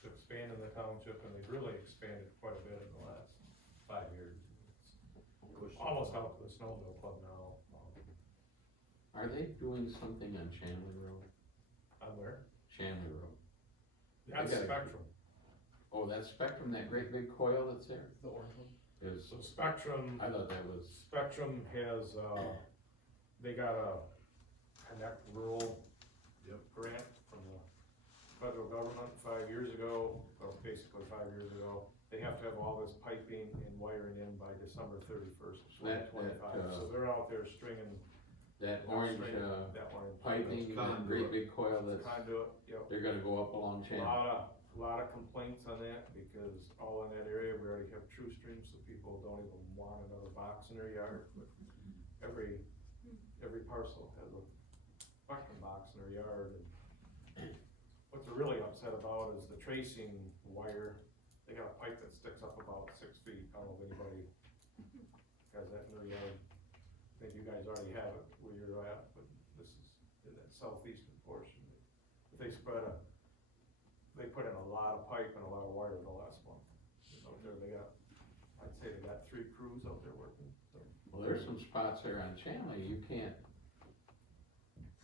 to expand in the township, and they've really expanded quite a bit in the last 5 years. It's almost out to the Snowmobile Club now. Are they doing something on Chandler Road? On where? Chandler Road. That's They got it. Spectrum. Oh, that Spectrum, that great big coil that's there? The orange one? Is, So Spectrum, I thought that was, Spectrum has, they got a Connect Rural grant from the federal government 5 years ago, well, basically 5 years ago. They have to have all this piping and wiring in by December 31st, That, 2025. So they're out there stringing That Not orange, straight, that orange. piping, that great big coil that's, Conduit, yep. they're gonna go up a long A channel. lot of complaints on that, because all in that area, we already have true streams, so people don't even want another box in their yard. But every parcel has a fucking box in their yard, and what they're really upset about is the tracing wire. They got a pipe that sticks up about 6 feet, I don't know if anybody has that in their yard. I think you guys already have it where you're at, but this is in that southeastern portion. If they they put in a lot of pipe and a lot of wire in the last month. Out there, I'd say they got 3 crews out there working, so. Well, there's some spots there on Chandler, you can't,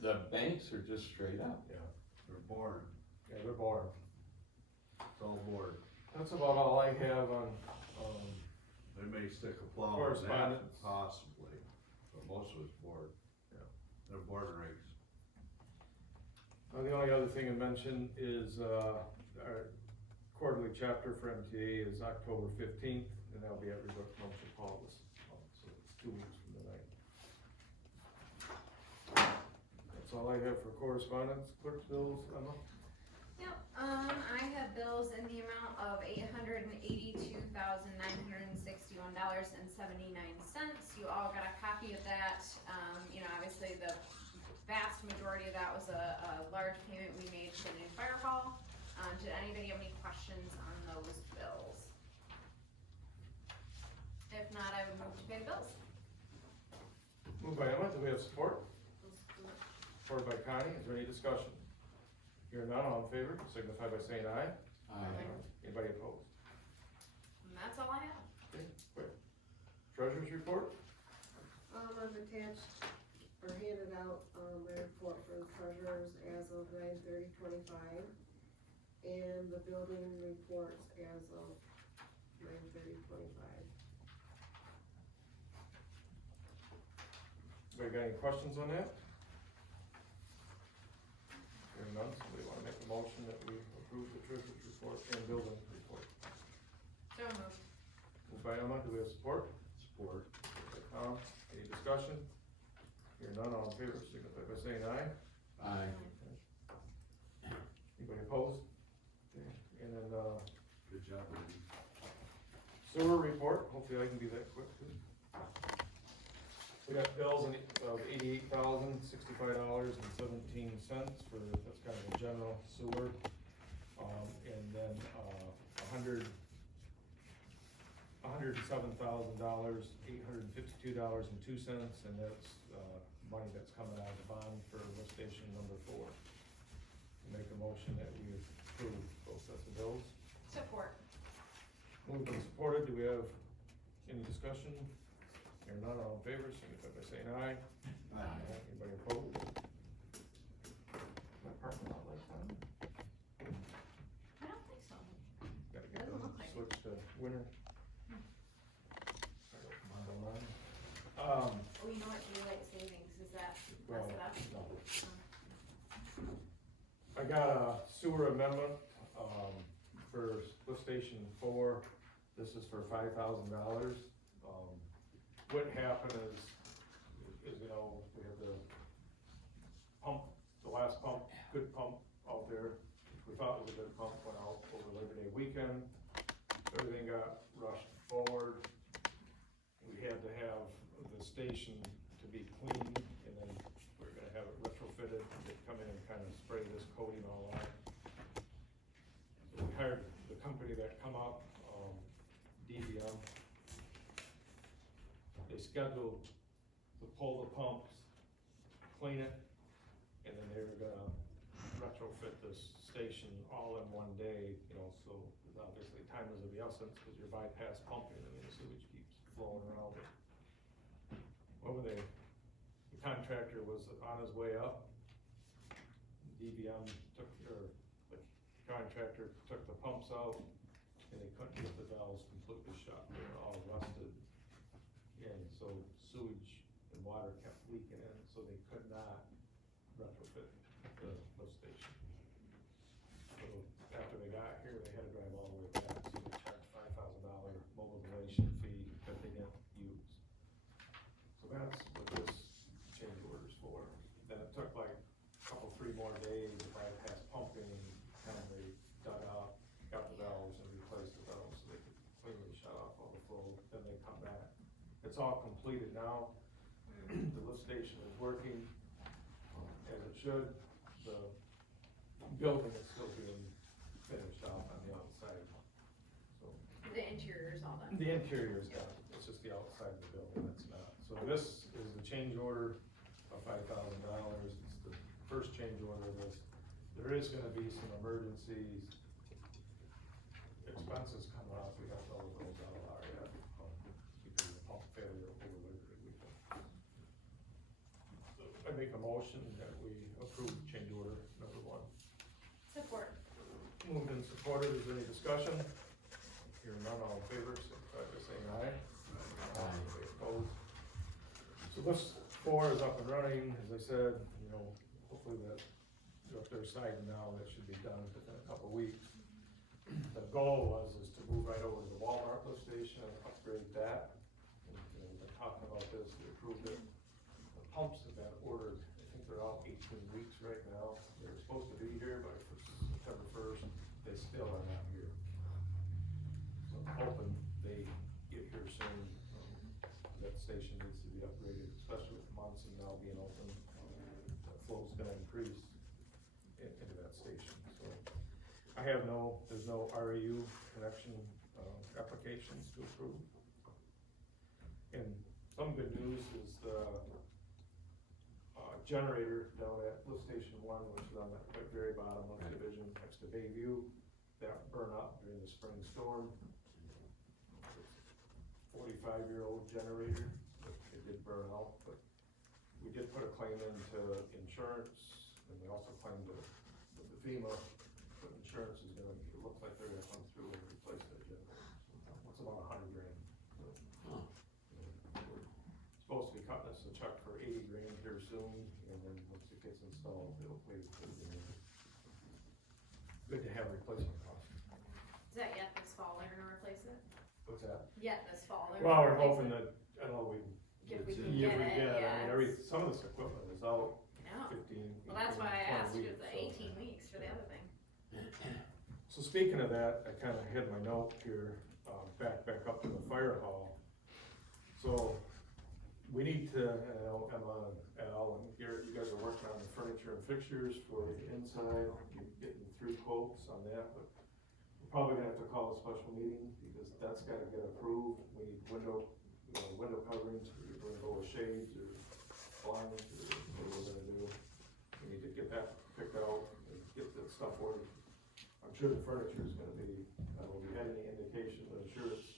the banks are just straight up. Yeah, they're bored, Yeah, they're bored. it's all bored. That's about all I have on, They may stick a plow in that, Correspondence. possibly, but most of it's bored. Yeah. They're board rigs. the only other thing to mention is, our quarterly chapter for MTA is October 15th, and that'll be at Resort Township Hall this month, so it's 2 weeks from tonight. That's all I have for correspondence. Clerk's bills, Emma? Yep, I have bills in the amount of $882,961.79. You all got a copy of that. Obviously the vast majority of that was a large payment we made to the new Firehall. Did anybody have any questions on those bills? If not, I would move to pay the bills. Moved by Emma, do we have support? Supported by Connie, is there any discussion? Hearing none, all in favor, signify by saying aye. Anybody opposed? And that's all I have. Okay, quick. Treasurer's report? I've attached or handed out, my report for the treasurers as of 9/30/25, and the building reports as of 9/30/25. Anybody got any questions on that? Hearing none, somebody wanna make a motion that we approve the treasurer's report and building report? So moved. Moved by Emma, do we have support? Support. Supported by Tom, any discussion? Hearing none, all in favor, signify by saying aye. Aye. Anybody opposed? Okay, and then, Good job, Randy. sewer report, hopefully I can do that quick too. We got bills of $88,065.17 for, that's kind of a general sewer. And then, $107,852.02, and that's, money that's coming out of the bond for lift station number 4. Make a motion that we approve both sets of bills. Support. Moved and supported, do we have any discussion? Hearing none, all in favor, signify by saying aye. Aye. Anybody opposed? My parking lot lights on? I don't think so. Gotta get Doesn't those look like it. switched to winter. Oh, you know what, daylight savings, is that, Well, mess it up? no. I got a sewer amendment, for lift station 4, this is for $5,000. What happened is, we have the pump, the last pump, good pump out there, we thought was a good pump, went out over Labor Day weekend, everything got rushed forward. We had to have the station to be clean, and then we're gonna have it retrofitted, they come in and kind of spray this coating all on. So we hired the company that come up, DVM. They scheduled to pull the pumps, clean it, and then they were gonna retrofit this station all in one day, so obviously time is of the essence, cause you're bypass pumping, and the sewage keeps flowing around it. The contractor was on his way up. DVM the contractor took the pumps out, and they couldn't get the valves completely shut, they were all rusted. And so sewage and water kept leaking in, so they could not retrofit the lift station. So after they got here, they had to drive all the way back, so they charged $5,000 mobilization fee that they didn't use. So that's what this change order is that's all completed now. The lift station is working as it should. The building is still being finished off on the outside. So The interior is all done. the interior is done, it's just the outside of the building that's not. So this is the change order of $5,000. It's the first change order of this. There is gonna be some emergency expenses coming up. We don't know what those are yet, because of the pump failure over Labor Day weekend. So I make a motion that we approve change order number 1. Support. Moved and supported, is there any discussion? Hearing none, all in favor, signify by saying aye. Anybody opposed? So this 4 is up and running, as I said, you know, hopefully that, if they're siding now, that should be done within a couple of weeks. The goal is to move right over to the Walmart lift station and upgrade that. And, you know, we've been talking about this, we approved it. The pumps have been ordered, I think they're out 18 weeks right now. They're supposed to be here by September 1st, they still are not here. So I'm hoping they get here soon. That station needs to be upgraded, especially with Munson now being open. The flow's gonna increase into that station, so. I have there's no RAU connection, applications to approve. And some good news is the, generator down at lift station 1, which is on the very bottom of the division next to Bayview, that burned up during the spring storm. 45-year-old generator, it did burn out, but we did put a claim into insurance, and we also claimed it with the FEMA, but insurance is gonna, it looks like they're gonna come through and replace that generator. It's about $100,000. So, we're supposed to be cutting us a check for $80,000 here soon, and then once it gets installed, it'll pay for it. Good to have replacement costs. Is that yet this fall they're gonna replace it? What's that? Yet this fall they're Well, gonna we're replace hoping it? that, I don't know, we can If we see can if we get it, get it. I mean, yeah. some of this equipment is out No. 15, Well, that's why I 18, asked 20 you the weeks, so. 18 weeks for the other thing. So speaking of that, I kinda had my note here, back up to the Firehall. So, we need to, and I know Emma and Al and Garrett, you guys are working on the furniture and fixtures for the inside, getting 3 quotes on that, but we're probably gonna have to call a special meeting, because that's gotta get approved. We need window coverings, we're gonna go with shades or blinds, or what we're gonna do. We need to get that picked out and get the stuff ordered. I'm sure the furniture is gonna be, I don't know if you had any indication, but I'm sure it's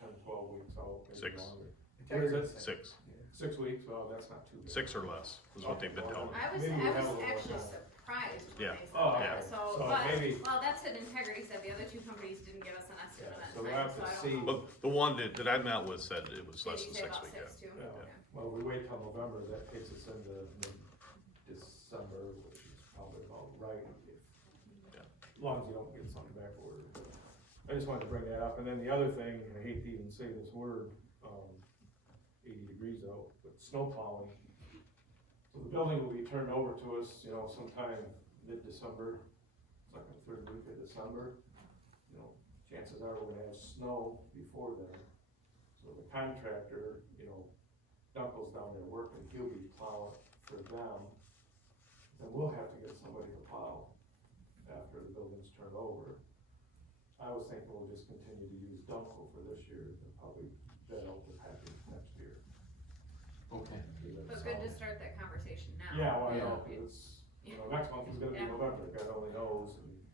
10, 12 weeks out, maybe 6. longer. What is it? 6. 6 weeks, well, that's not too bad. 6 or less is what they've been telling me. I was Maybe we have a little more actually time. surprised when Yeah. they said Oh, that, okay. so, So but, maybe- well, that's what Integrity said, the other 2 companies didn't give us an estimate Yeah, at so the we'll time, have so to I don't see. know. But the one that I met with said it was Did less you than say 6 about weeks. 6 too? Yeah. Okay. Well, we wait till November, that takes us into mid-December, which is probably about right, Yeah. as long as you don't get something back ordered. But I just wanted to bring that up, and then the other thing, and I hate to even say this word, 80 degrees out, but snow plowing. So the building will be turned over to us, you know, sometime mid-December, second, 3rd week of December. You know, chances are we're gonna have snow before then. So the contractor, you know, Dunkel's down there working, he'll be plowing for them. Then we'll have to get somebody to plow after the building's turned over. I was thinking we'll just continue to use Dunkel for this year, and probably vet out the package next year. Okay. But good to start that conversation now. Yeah, well, I Yeah. know, 'cause it's, you know, next month is gonna be Yeah. November, God only knows, and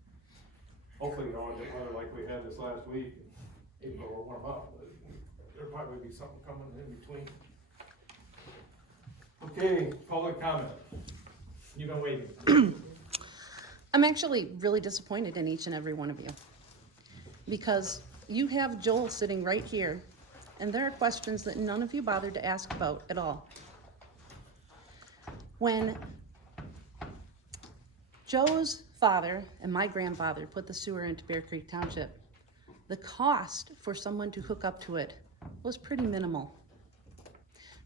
hopefully you don't get weather like we had this last week, and April will warm up, but there'll probably be something coming in between. Okay, public comment. You've been waiting. I'm actually really disappointed in each and every one of you. Because you have Joel sitting right here, and there are questions that none of you bothered to ask about at all. When Joe's father and my grandfather put the sewer into Bear Creek Township, the cost for someone to hook up to it was pretty minimal.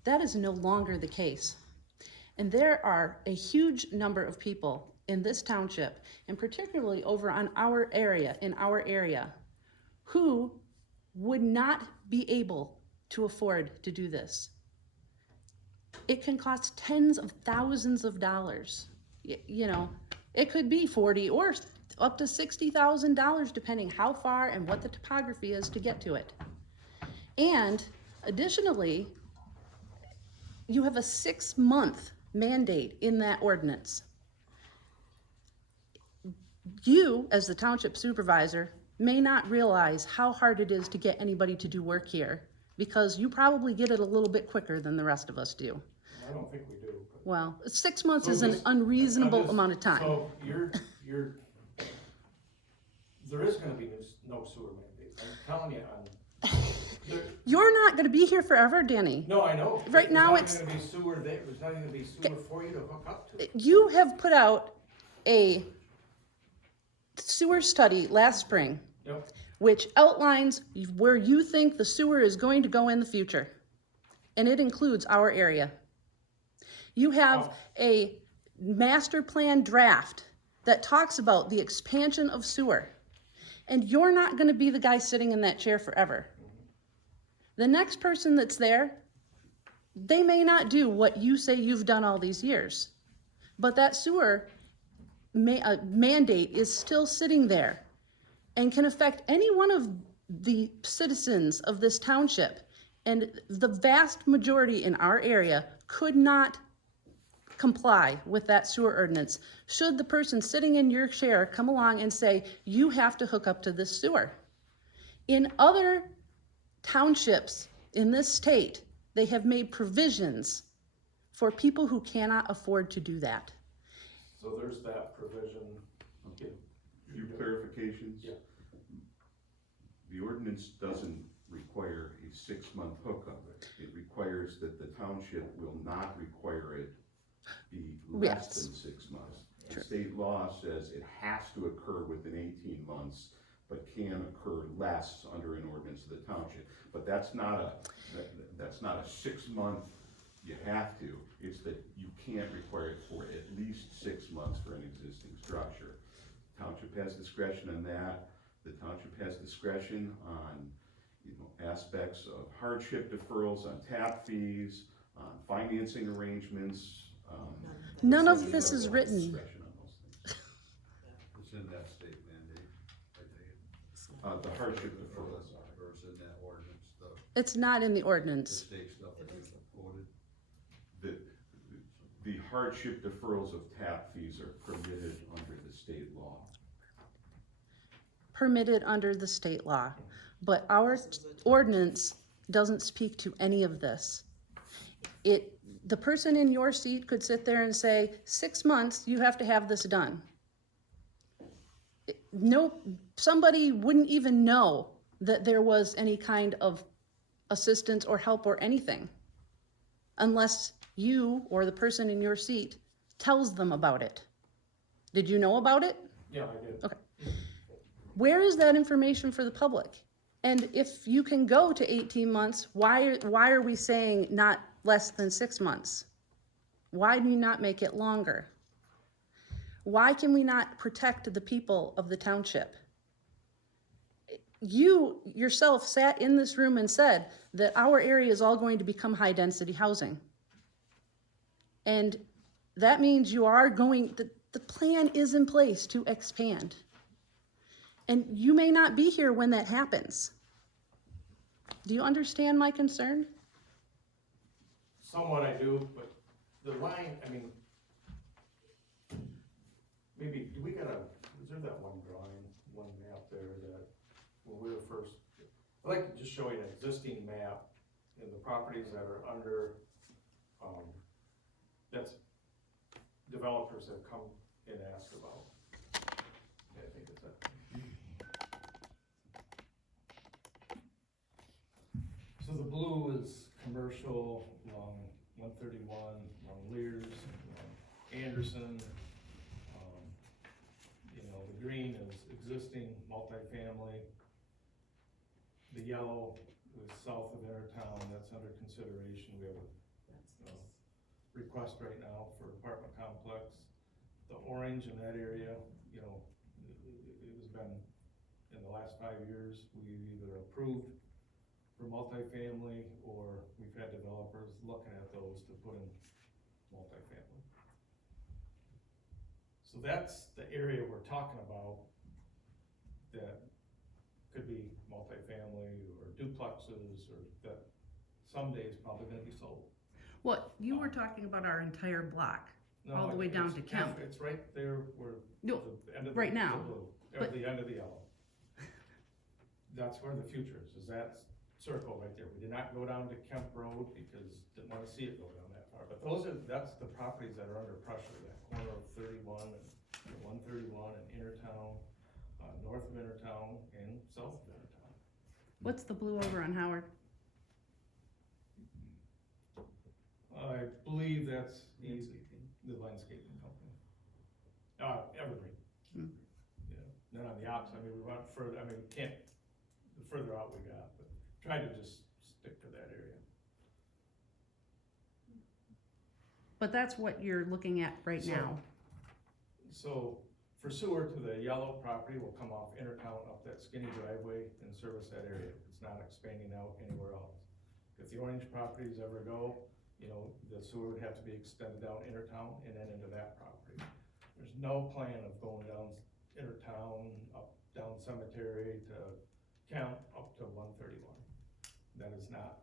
That is no longer the case. And there are a huge number of people in this township, and particularly over on our area, who would not be able to afford to do this. It can cost tens of thousands of dollars. You know, it could be 40 or up to $60,000 depending how far and what the topography is to get to it. And additionally, you have a 6-month mandate in that ordinance. You, as the township supervisor, may not realize how hard it is to get anybody to do work here because you probably get it a little bit quicker than the rest of us do. I don't think we do. But- Well, 6 months So is an just- unreasonable I'm just- amount of time. So there is gonna be no sewer mandate. I'm telling you, You're not gonna be here forever, Danny. no, I know. Right now it's- There's not gonna be sewer there, there's not gonna be sewer for you to hook up to. You have put out a sewer study last spring, Yep. which outlines where you think the sewer is going to go in the future. And it includes our area. You have a master plan draft that talks about the expansion of sewer. And you're not gonna be the guy sitting in that chair forever. The next person that's there, they may not do what you say you've done all these years. But that sewer mandate is still sitting there and can affect any one of the citizens of this township. And the vast majority in our area could not comply with that sewer ordinance should the person sitting in your chair come along and say, you have to hook up to this sewer. In other townships in this state, they have made provisions for people who cannot afford to do that. So there's that provision. Okay, a few clarifications. Yeah. The ordinance doesn't require a 6-month hookup. It requires that the township will not require it be less Yes. than 6 months. Sure. The state law says it has to occur within 18 months, but can occur less under an ordinance of the township. But that's not a 6-month, you have to. It's that you can't require it for at least 6 months for an existing structure. Township has discretion on that. The township has discretion on, aspects of hardship deferrals, on tap fees, on financing arrangements. None of this is written. Discretion on those things. It's in that state mandate, I take it. The hardship deferrals are. Or it's in that ordinance, It's not in the the ordinance. state stuff that you quoted. The hardship deferrals of tap fees are permitted under the state law. Permitted under the state law. But our ordinance doesn't speak to any of this. The person in your seat could sit there and say, 6 months, you have to have this done. Somebody wouldn't even know that there was any kind of assistance or help or anything unless you or the person in your seat tells them about it. Did you know about it? Yeah, I did. Okay. Where is that information for the public? And if you can go to 18 months, why are we saying not less than 6 months? Why do you not make it longer? Why can we not protect the people of the township? You yourself sat in this room and said that our area is all going to become high-density housing. And that means you are the plan is in place to expand. And you may not be here when that happens. Do you understand my concern? Somewhat I do, but the line, maybe, is there that one drawing, one map there that, when we were first, I'd like to just show you an existing map and the properties that are under, that's developers have come and asked about. Yeah, I think it's that. So the blue is commercial along 131, along Lears, along Anderson. The green is existing multifamily. The yellow is south of Airtown, that's under consideration. We have a request right now for apartment complex. The orange in that area, it has been, in the last 5 years, we've either approved for multifamily, or we've had developers looking at those to put in multifamily. So that's the area we're talking about, that could be multifamily or duplexes, or that someday is probably gonna be sold. What, you were talking about our entire block, No, all the way down to it's- Kemp. It's right there where. No, the end of right the now, blue, or but- the end of the yellow. That's where the future is that circle right there. We did not go down to Kemp Road because didn't wanna see it go down that far, but that's the properties that are under pressure, that corner of 31 and 131 and Intertown, north of Intertown and south of Intertown. What's the blue over on Howard? I believe that's the landscaping company. Evergreen. Hmm. Yeah, then on the opposite, I mean, we went further, I mean, we can't, the further out we got, but try to just stick to that area. But that's what you're looking at right So- now. So, for sewer to the yellow property will come off Intertown up that skinny driveway and service that area. It's not expanding out anywhere else. If the orange properties ever go, you know, the sewer would have to be extended down Intertown and then into that property. There's no plan of going down Intertown, up, down Cemetery to Kemp, up to 131. That is not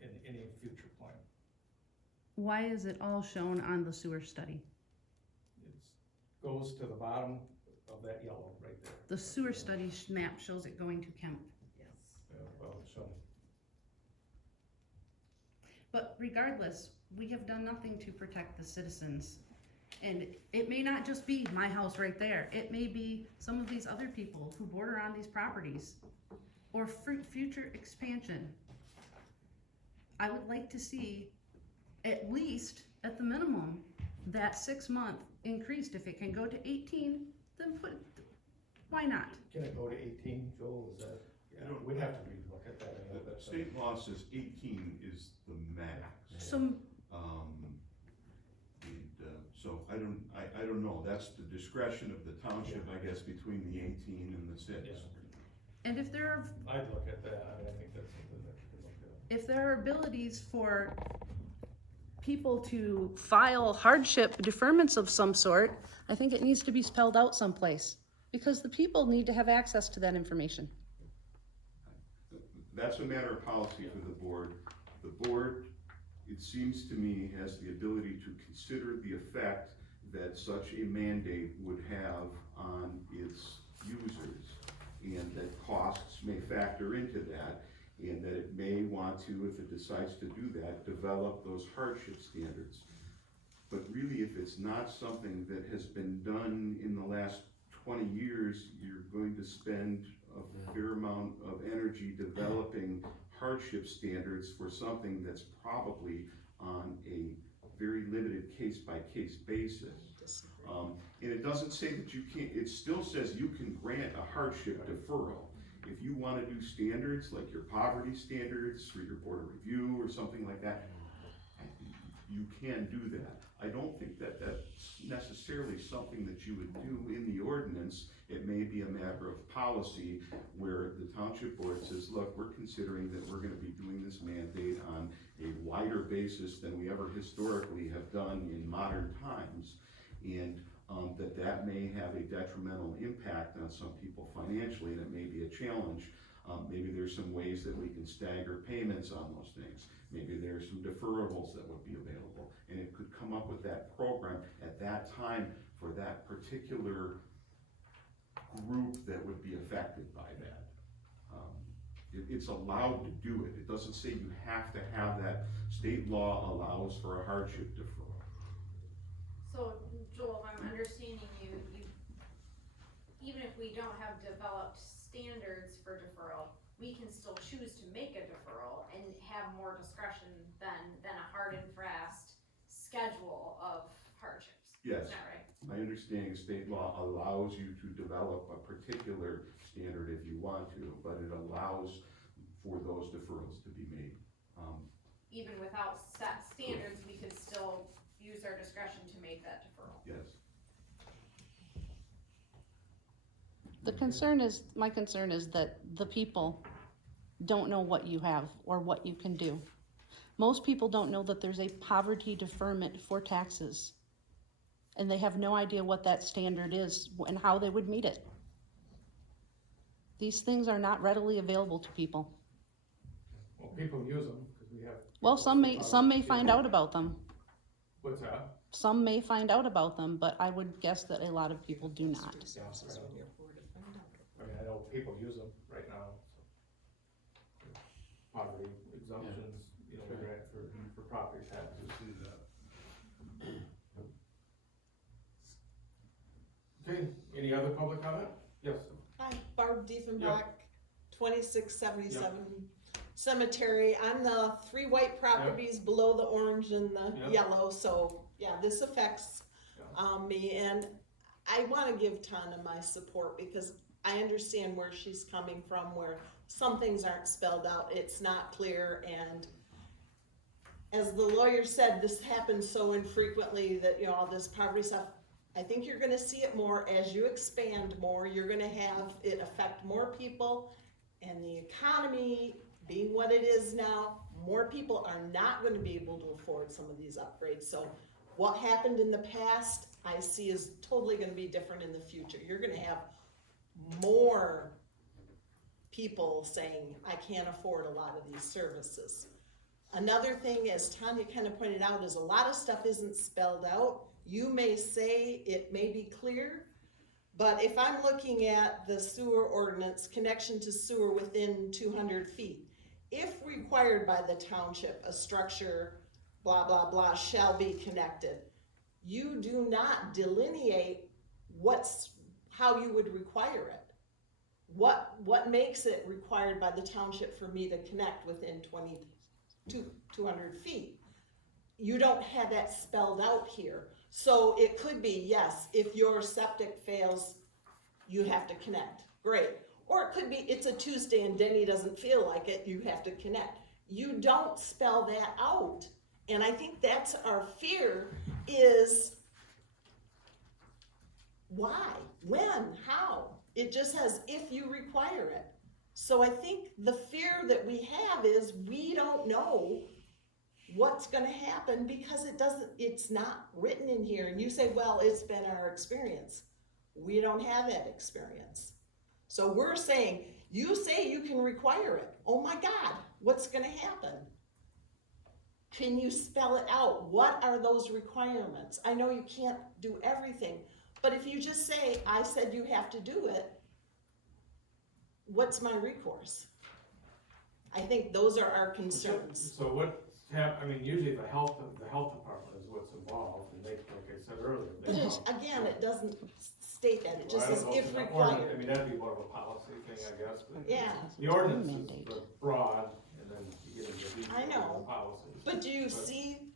in any future plan. Why is it all shown on the sewer study? It goes to the bottom of that yellow right there. The sewer study map shows it going to Kemp. Well, so, But regardless, we have done nothing to protect the citizens. And it may not just be my house right there. It may be some of these other people who border on these properties or future expansion. I would like to see, at least, at the minimum, that 6-month increased. If it can go to 18, then why not? can it go to 18, Joel, is that, we'd have to relook at that. I know The that's- state law says 18 is the max. Some, So I don't know, that's the discretion of the township, I guess, between the 18 and the 6. Yeah. and if there are I'd look at that, I mean, I think that's something that we could look at. if there are abilities for people to file hardship deferments of some sort, I think it needs to be spelled out someplace, because the people need to have access to that information. That's a matter of policy for the board. The board, it seems to me, has the ability to consider the effect that such a mandate would have on its users, and that costs may factor into that, and that it may want to, if it decides to do that, develop those hardship standards. But really, if it's not something that has been done in the last 20 years, you're going to spend a fair amount of energy developing hardship standards for something that's probably on a very limited case-by-case basis. And it doesn't say that you can't, it still says you can grant a hardship deferral. If you wanna do standards, like your poverty standards, or your board of review, or something like that, you can do that. I don't think that that's necessarily something that you would do in the ordinance. It may be a matter of policy where the township board says, look, we're considering that we're gonna be doing this mandate on a wider basis than we ever historically have done in modern times. And that may have a detrimental impact on some people financially, and it may be a challenge. Maybe there's some ways that we can stagger payments on those things. Maybe there's some deferrals that would be available, and it could come up with that program at that time for that particular group that would be affected by that. It's allowed to do it. It doesn't say you have to have that. State law allows for a hardship deferral. So Joel, if I'm understanding you, even if we don't have developed standards for deferral, we can still choose to make a deferral and have more discretion than a hard and fast schedule of hardships. Yes. Is that right? My understanding is state law allows you to develop a particular standard if you want to, but it allows for those deferrals to be made. Even without set standards, we could still use our discretion to make that deferral. Yes. My concern is that the people don't know what you have or what you can do. Most people don't know that there's a poverty deferment for taxes. And they have no idea what that standard is and how they would meet it. These things are not readily available to people. Well, people use them, because we have. Well, some may people- find out about them. What's that? Some may find out about them, but I would guess that a lot of people do not. Yeah, I mean, I know people use them right now, so. Poverty exemptions, you know, grant for property taxes. See that. Okay, any other public comment? Yes. Hi, Barb Diefenbach, 2677 Cemetery. I'm the 3 white properties below the orange and the Yep. yellow, so yeah, this affects Yeah. me, and I wanna give Tana my support because I understand where she's coming from, where some things aren't spelled out, it's not clear, and as the lawyer said, this happens so infrequently that, you know, all this poverty stuff, I think you're gonna see it more as you expand more, you're gonna have it affect more people, and the economy being what it is now, more people are not gonna be able to afford some of these upgrades, so what happened in the past, I see is totally gonna be different in the future. You're gonna have more people saying, I can't afford a lot of these services. Another thing, as Tanya kind of pointed out, is a lot of stuff isn't spelled out. You may say it may be clear, but if I'm looking at the sewer ordinance, connection to sewer within 200 feet, if required by the township, a structure, blah, blah, blah, shall be connected. You do not delineate how you would require it. What makes it required by the township for me to connect within 200 feet? You don't have that spelled out here. So it could be, yes, if your septic fails, you have to connect, great. Or it could be, it's a Tuesday and Denny doesn't feel like it, you have to connect. You don't spell that out. And I think that's our fear is why, when, how? It just says if you require it. So I think the fear that we have is we don't know what's gonna happen because it's not written in here. And you say, well, it's been our experience. We don't have that experience. So we're saying, you say you can require it. Oh my God, what's gonna happen? Can you spell it out? What are those requirements? I know you can't do everything, but if you just say, I said you have to do it, what's my recourse? I think those are our concerns. So I mean, usually the health department is what's involved, and they, like I said earlier. But again, it doesn't state that, it just Well, I says don't know if the required. ordinance- I mean, that'd be more of a policy thing, I guess, but. Yeah. The ordinance is broad, and then you get into the details I know. of the policies. But do you see,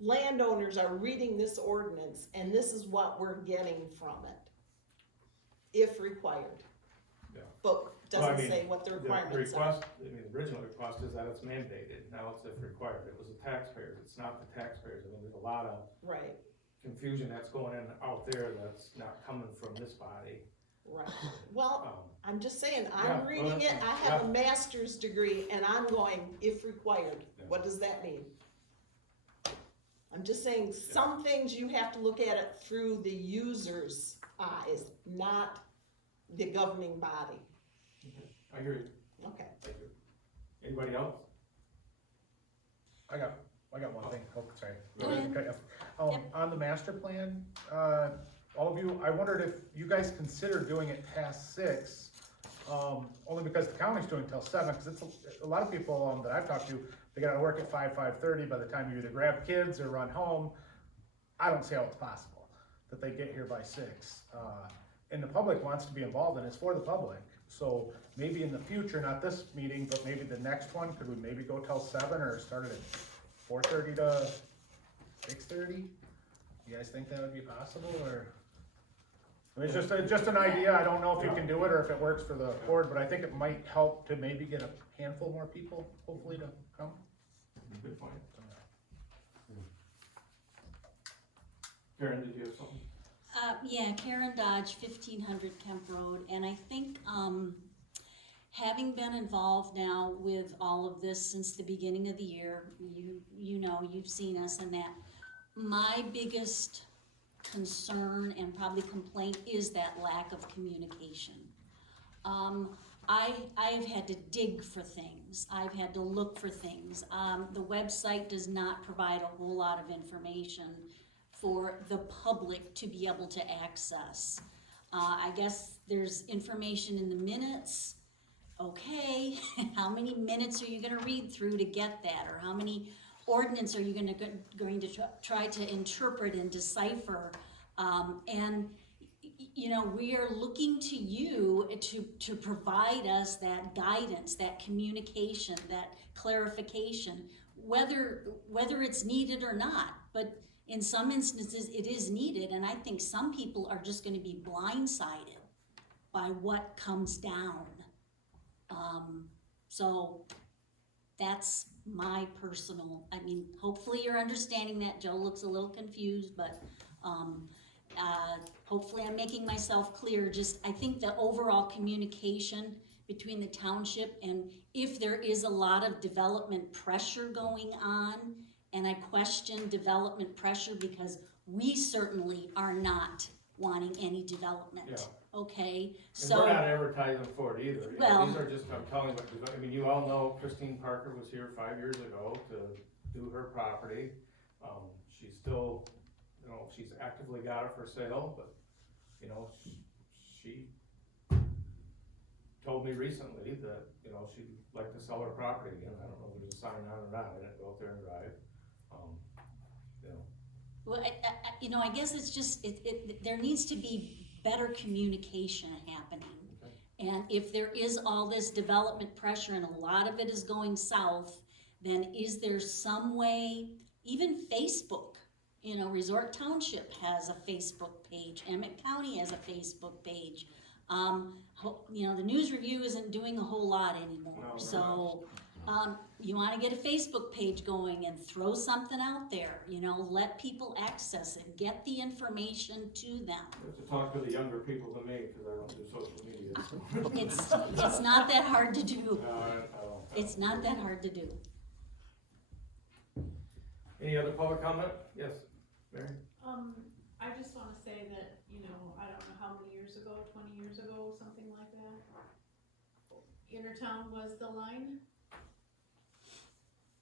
landowners are reading this ordinance, and this is what we're getting from it, if required. Yeah. But Well, I doesn't mean, say what the The requirements are. request, I mean, the original request is that it's mandated, now it's if required, it was the taxpayers, it's not the taxpayers, I mean, there's a lot of Right, confusion that's going in out there that's not coming from this body. right. Well, Um, I'm just saying, Yeah, I'm well, reading that's it, fine. I have a master's degree, and I'm going, if required, Yeah. what does that mean? I'm just saying, some things you have to look at it through the user's eyes, not the governing body. I hear you, Okay. thank you. Anybody else? I got one thing, oh, sorry. Go ahead. Okay, on the master plan, all of you, I wondered if you guys consider doing it past 6, only because the county's doing till 7, cause it's a lot of people, that I've talked to, they gotta work at 5:30, by the time you either grab kids or run home. I don't see how it's possible that they get here by 6. And the public wants to be involved, and it's for the public. So maybe in the future, not this meeting, but maybe the next one, could we maybe go till 7 or start it at 4:30 to 6:30? You guys think that would be possible, or? I mean, it's just an idea, I don't know if you can do it or if it works for the board, but I think it might help to maybe get a handful more people, hopefully, to come. Good point. Karen, did you have something? Yeah, Karen Dodge, 1500 Kemp Road, and I think, having been involved now with all of this since the beginning of the year, you know, you've seen us in that. My biggest concern and probably complaint is that lack of communication. I've had to dig for things. I've had to look for things. The website does not provide a whole lot of information for the public to be able to access. I guess there's information in the minutes. Okay, how many minutes are you gonna read through to get that? Or how many ordinance are you going to try to interpret and decipher? And you know, we are looking to you to provide us that guidance, that communication, that clarification, whether it's needed or not. But in some instances, it is needed, and I think some people are just going to be blindsided by what comes down. So that's my personal, I mean, hopefully you're understanding that. Joe looks a little confused, but hopefully I'm making myself clear. Just, I think the overall communication between the township, and if there is a lot of development pressure going on, and I question development pressure because we certainly are not wanting any development. Yeah. Okay, And so. we're not advertising for it either. You know, Well- these are just, I'm telling you, I mean, you all know Christine Parker was here 5 years ago to do her property. She's still, you know, she's actively got it for sale, but, you know, she told me recently that, you know, she'd like to sell her property again. I don't know if there's a sign on or not. I didn't go out there and drive. You know. Well, you know, I guess it's just, there needs to be better communication happening. Okay. And if there is all this development pressure and a lot of it is going south, then is there some way, even Facebook, you know, Resort Township has a Facebook page, Emmett County has a Facebook page. You know, the News Review isn't doing a whole lot anymore, No, so, you wanna get a Facebook page going and throw something out there, you know, let people access it, get the information to them. I have to talk to the younger people than me, cause I don't do social media. It's not that hard to do. I don't. It's not that hard to do. Any other public comment? Yes, Mary? I just wanna say that, you know, I don't know how many years ago, 20 years ago, something like that, Intertown was the line.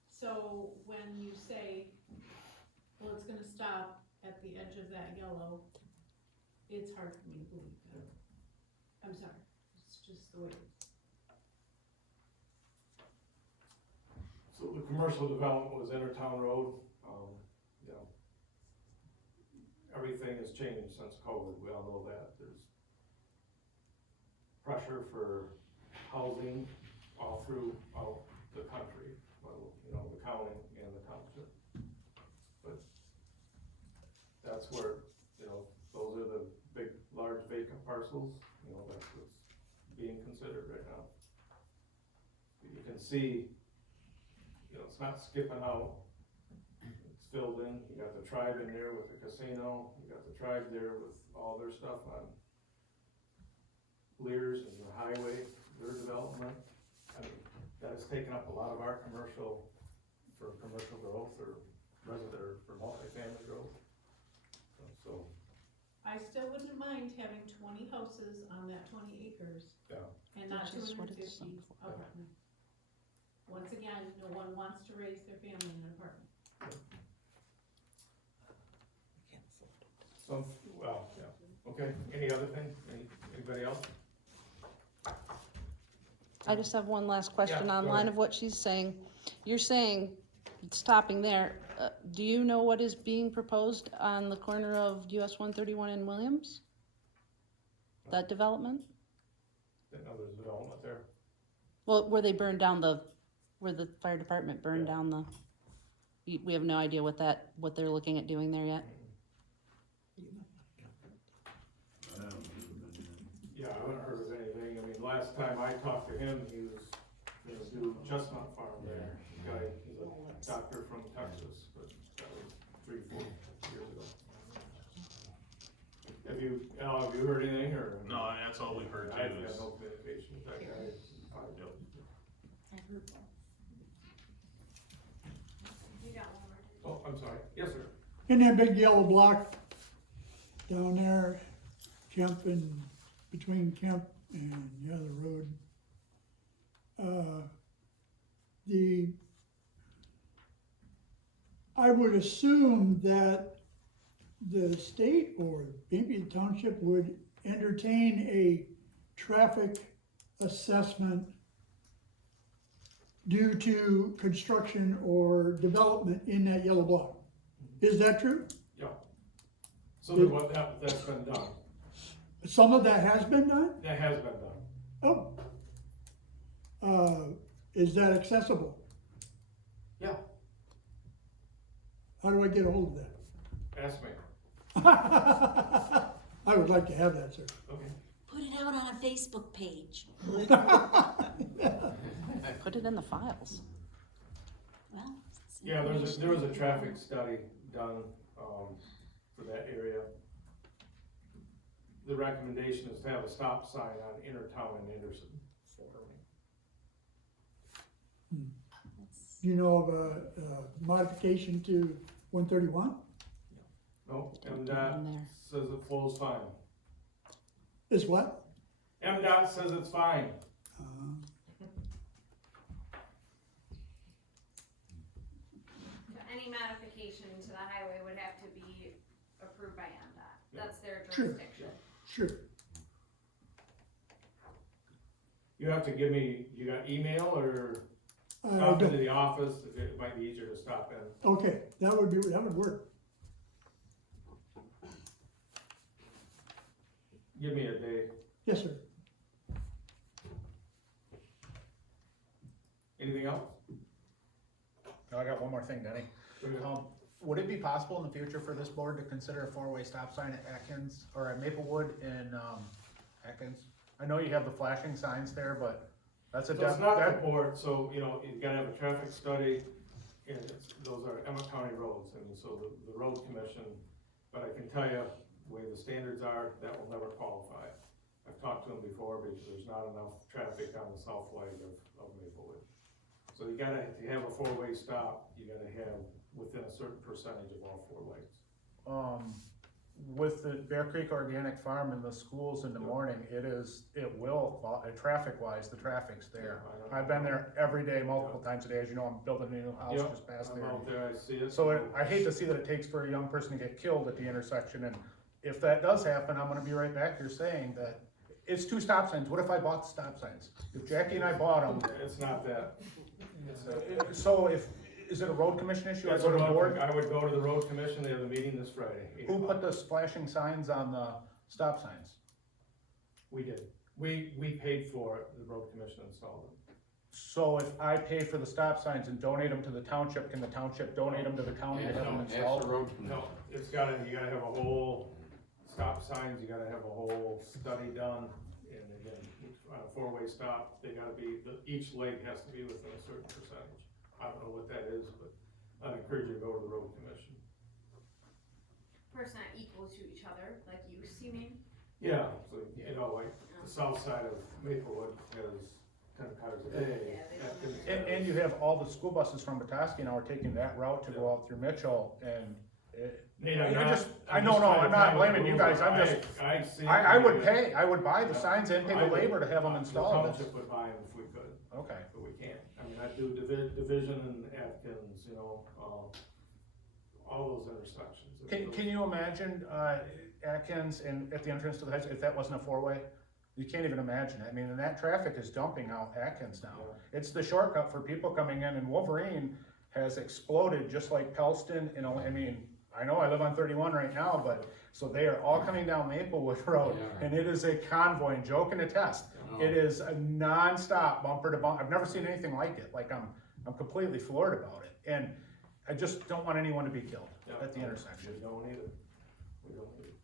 So when you say, well, it's gonna stop at the edge of that yellow, it's hard for me to believe that. I'm sorry, it's just the way it is. So the commercial development was Intertown Road. You know, everything has changed since COVID. We all know that. There's pressure for housing all throughout the country. Well, you know, the county and the township. But that's where, you know, those are the big, large vacant parcels. You know, that's what's being considered right now. You can see, you know, it's not skipping out. It's filled in. You got the tribe in there with the casino. You got the tribe there with all their stuff on Lears and the highway, their development. I mean, that has taken up a lot of our commercial, for commercial growth or resident, or for multifamily growth. So, I still wouldn't mind having 20 houses on that 20 acres. yeah. And not Which is what 250 it's zoned for. apartments. Once again, no one wants to raise their family in an apartment. So, well, yeah, okay, any other thing, anybody else? I just have one last question Yeah, on go line ahead. of what she's saying. You're saying, stopping there, do you know what is being proposed on the corner of US 131 and Williams? That development? Didn't know there's development there. Well, where they burned down where the fire department burned Yeah. down we have no idea what they're looking at doing there yet? Yeah, I haven't heard of anything, I mean, last time I talked to him, he was gonna do Chestnut Farm there. The guy, he's a doctor from Texas, but that was 3-4 years ago. Have you heard anything, or? No, that's all we've heard I've too. had is- no communication with that guy in 5 I've heard both. You got one more. Oh, I'm sorry. Yes, sir. In that big yellow block down there, Kemp and, between Kemp and the other road, I would assume that the state or maybe the township would entertain a traffic assessment due to construction or development in that yellow block. Is that true? Yeah. So then what, that's been done. Some of that has been done? That has been done. Oh. Is that accessible? Yeah. How do I get a hold of that? Ask me. I would like to have that, sir. Okay. Put it out on a Facebook page. Put it in the files. Well. Yeah, there was a traffic study done, for that area. The recommendation is to have a stop sign on Intertown and Anderson. Do you know of a modification to 131? No, MDOT says it flows fine. Is what? MDOT says it's fine. Any modification to the highway would have to be approved by MDOT. That's their Sure. jurisdiction. Sure. You have to give me, you got email or I stop into don't- the office, it might be easier to stop in. Okay, that would work. Give me a day. Yes, sir. Anything else? I got one more thing, Denny. Would it be possible in the future for this board to consider a four-way stop sign at Atkins, or at Maplewood in, Atkins? I know you have the flashing signs there, but that's a So it's not the board, so, you know, you gotta have a traffic study, and those are Emmett County roads, and so the road commission, but I can tell you, the way the standards are, that will never qualify. I've talked to them before, because there's not enough traffic on the south leg of Maplewood. So you gotta, to have a four-way stop, you gotta have within a certain percentage of all four lanes. With the Bear Creek Organic Farm and the schools in the morning, traffic-wise, the traffic's there. I've been there every day, multiple times a day, as you know, I'm building a new house just past there. I'm out there, I see it. So I hate to see that it takes for a young person to get killed at the intersection, and if that does happen, I'm gonna be right back here saying that it's two stop signs. What if I bought the stop signs? If Jackie and I bought them, It's not that. so is it a road commission issue? I That's go to a the road- board? I would go to the road commission, they have a meeting this Friday. 8 Who o'clock. put the flashing signs on the stop signs? We did. We paid for it, the road commission installed them. So if I pay for the stop signs and donate them to the township, can the township donate them to the county to have them installed? No, you gotta have a whole stop signs, you gotta have a whole study done, and again, on a four-way stop, they gotta be, each leg has to be within a certain percentage. I don't know what that is, but I'd encourage you to go to the road commission. First, not equal to each other, like use, you mean? Yeah, so, you know, like, the south side of Maplewood has 10 cars a day. And you have all the school buses from Petoskey now are taking that route to go out through Mitchell, and I'm not blaming you guys, I would buy the signs and pay the labor to have them installed. The township would buy them if we could. Okay. But we can't. I mean, I do Division and Atkins, you know, all those intersections. Can you imagine, Atkins and at the entrance to the high school, if that wasn't a four-way? You can't even imagine it. I mean, and that traffic is dumping out Atkins now. Yeah. It's the shortcut for people coming in, and Wolverine has exploded just like Pellston, you know, I mean, I know I live on 31 right now, but, so they are all coming down Maplewood Road, and it is a convoy, and Joe can attest. It is a non-stop bumper to bumper. I've never seen anything like it. Like, I'm completely floored about it, and I just don't want anyone to be killed at the intersection. We don't either. We don't either.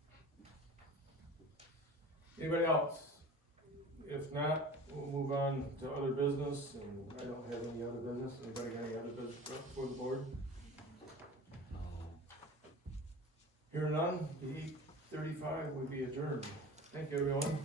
Anybody else? If not, we'll move on to other business, and I don't have any other business. Anybody got any other business for the board? Hearing none, the 8:35 will be adjourned. Thank you, everyone.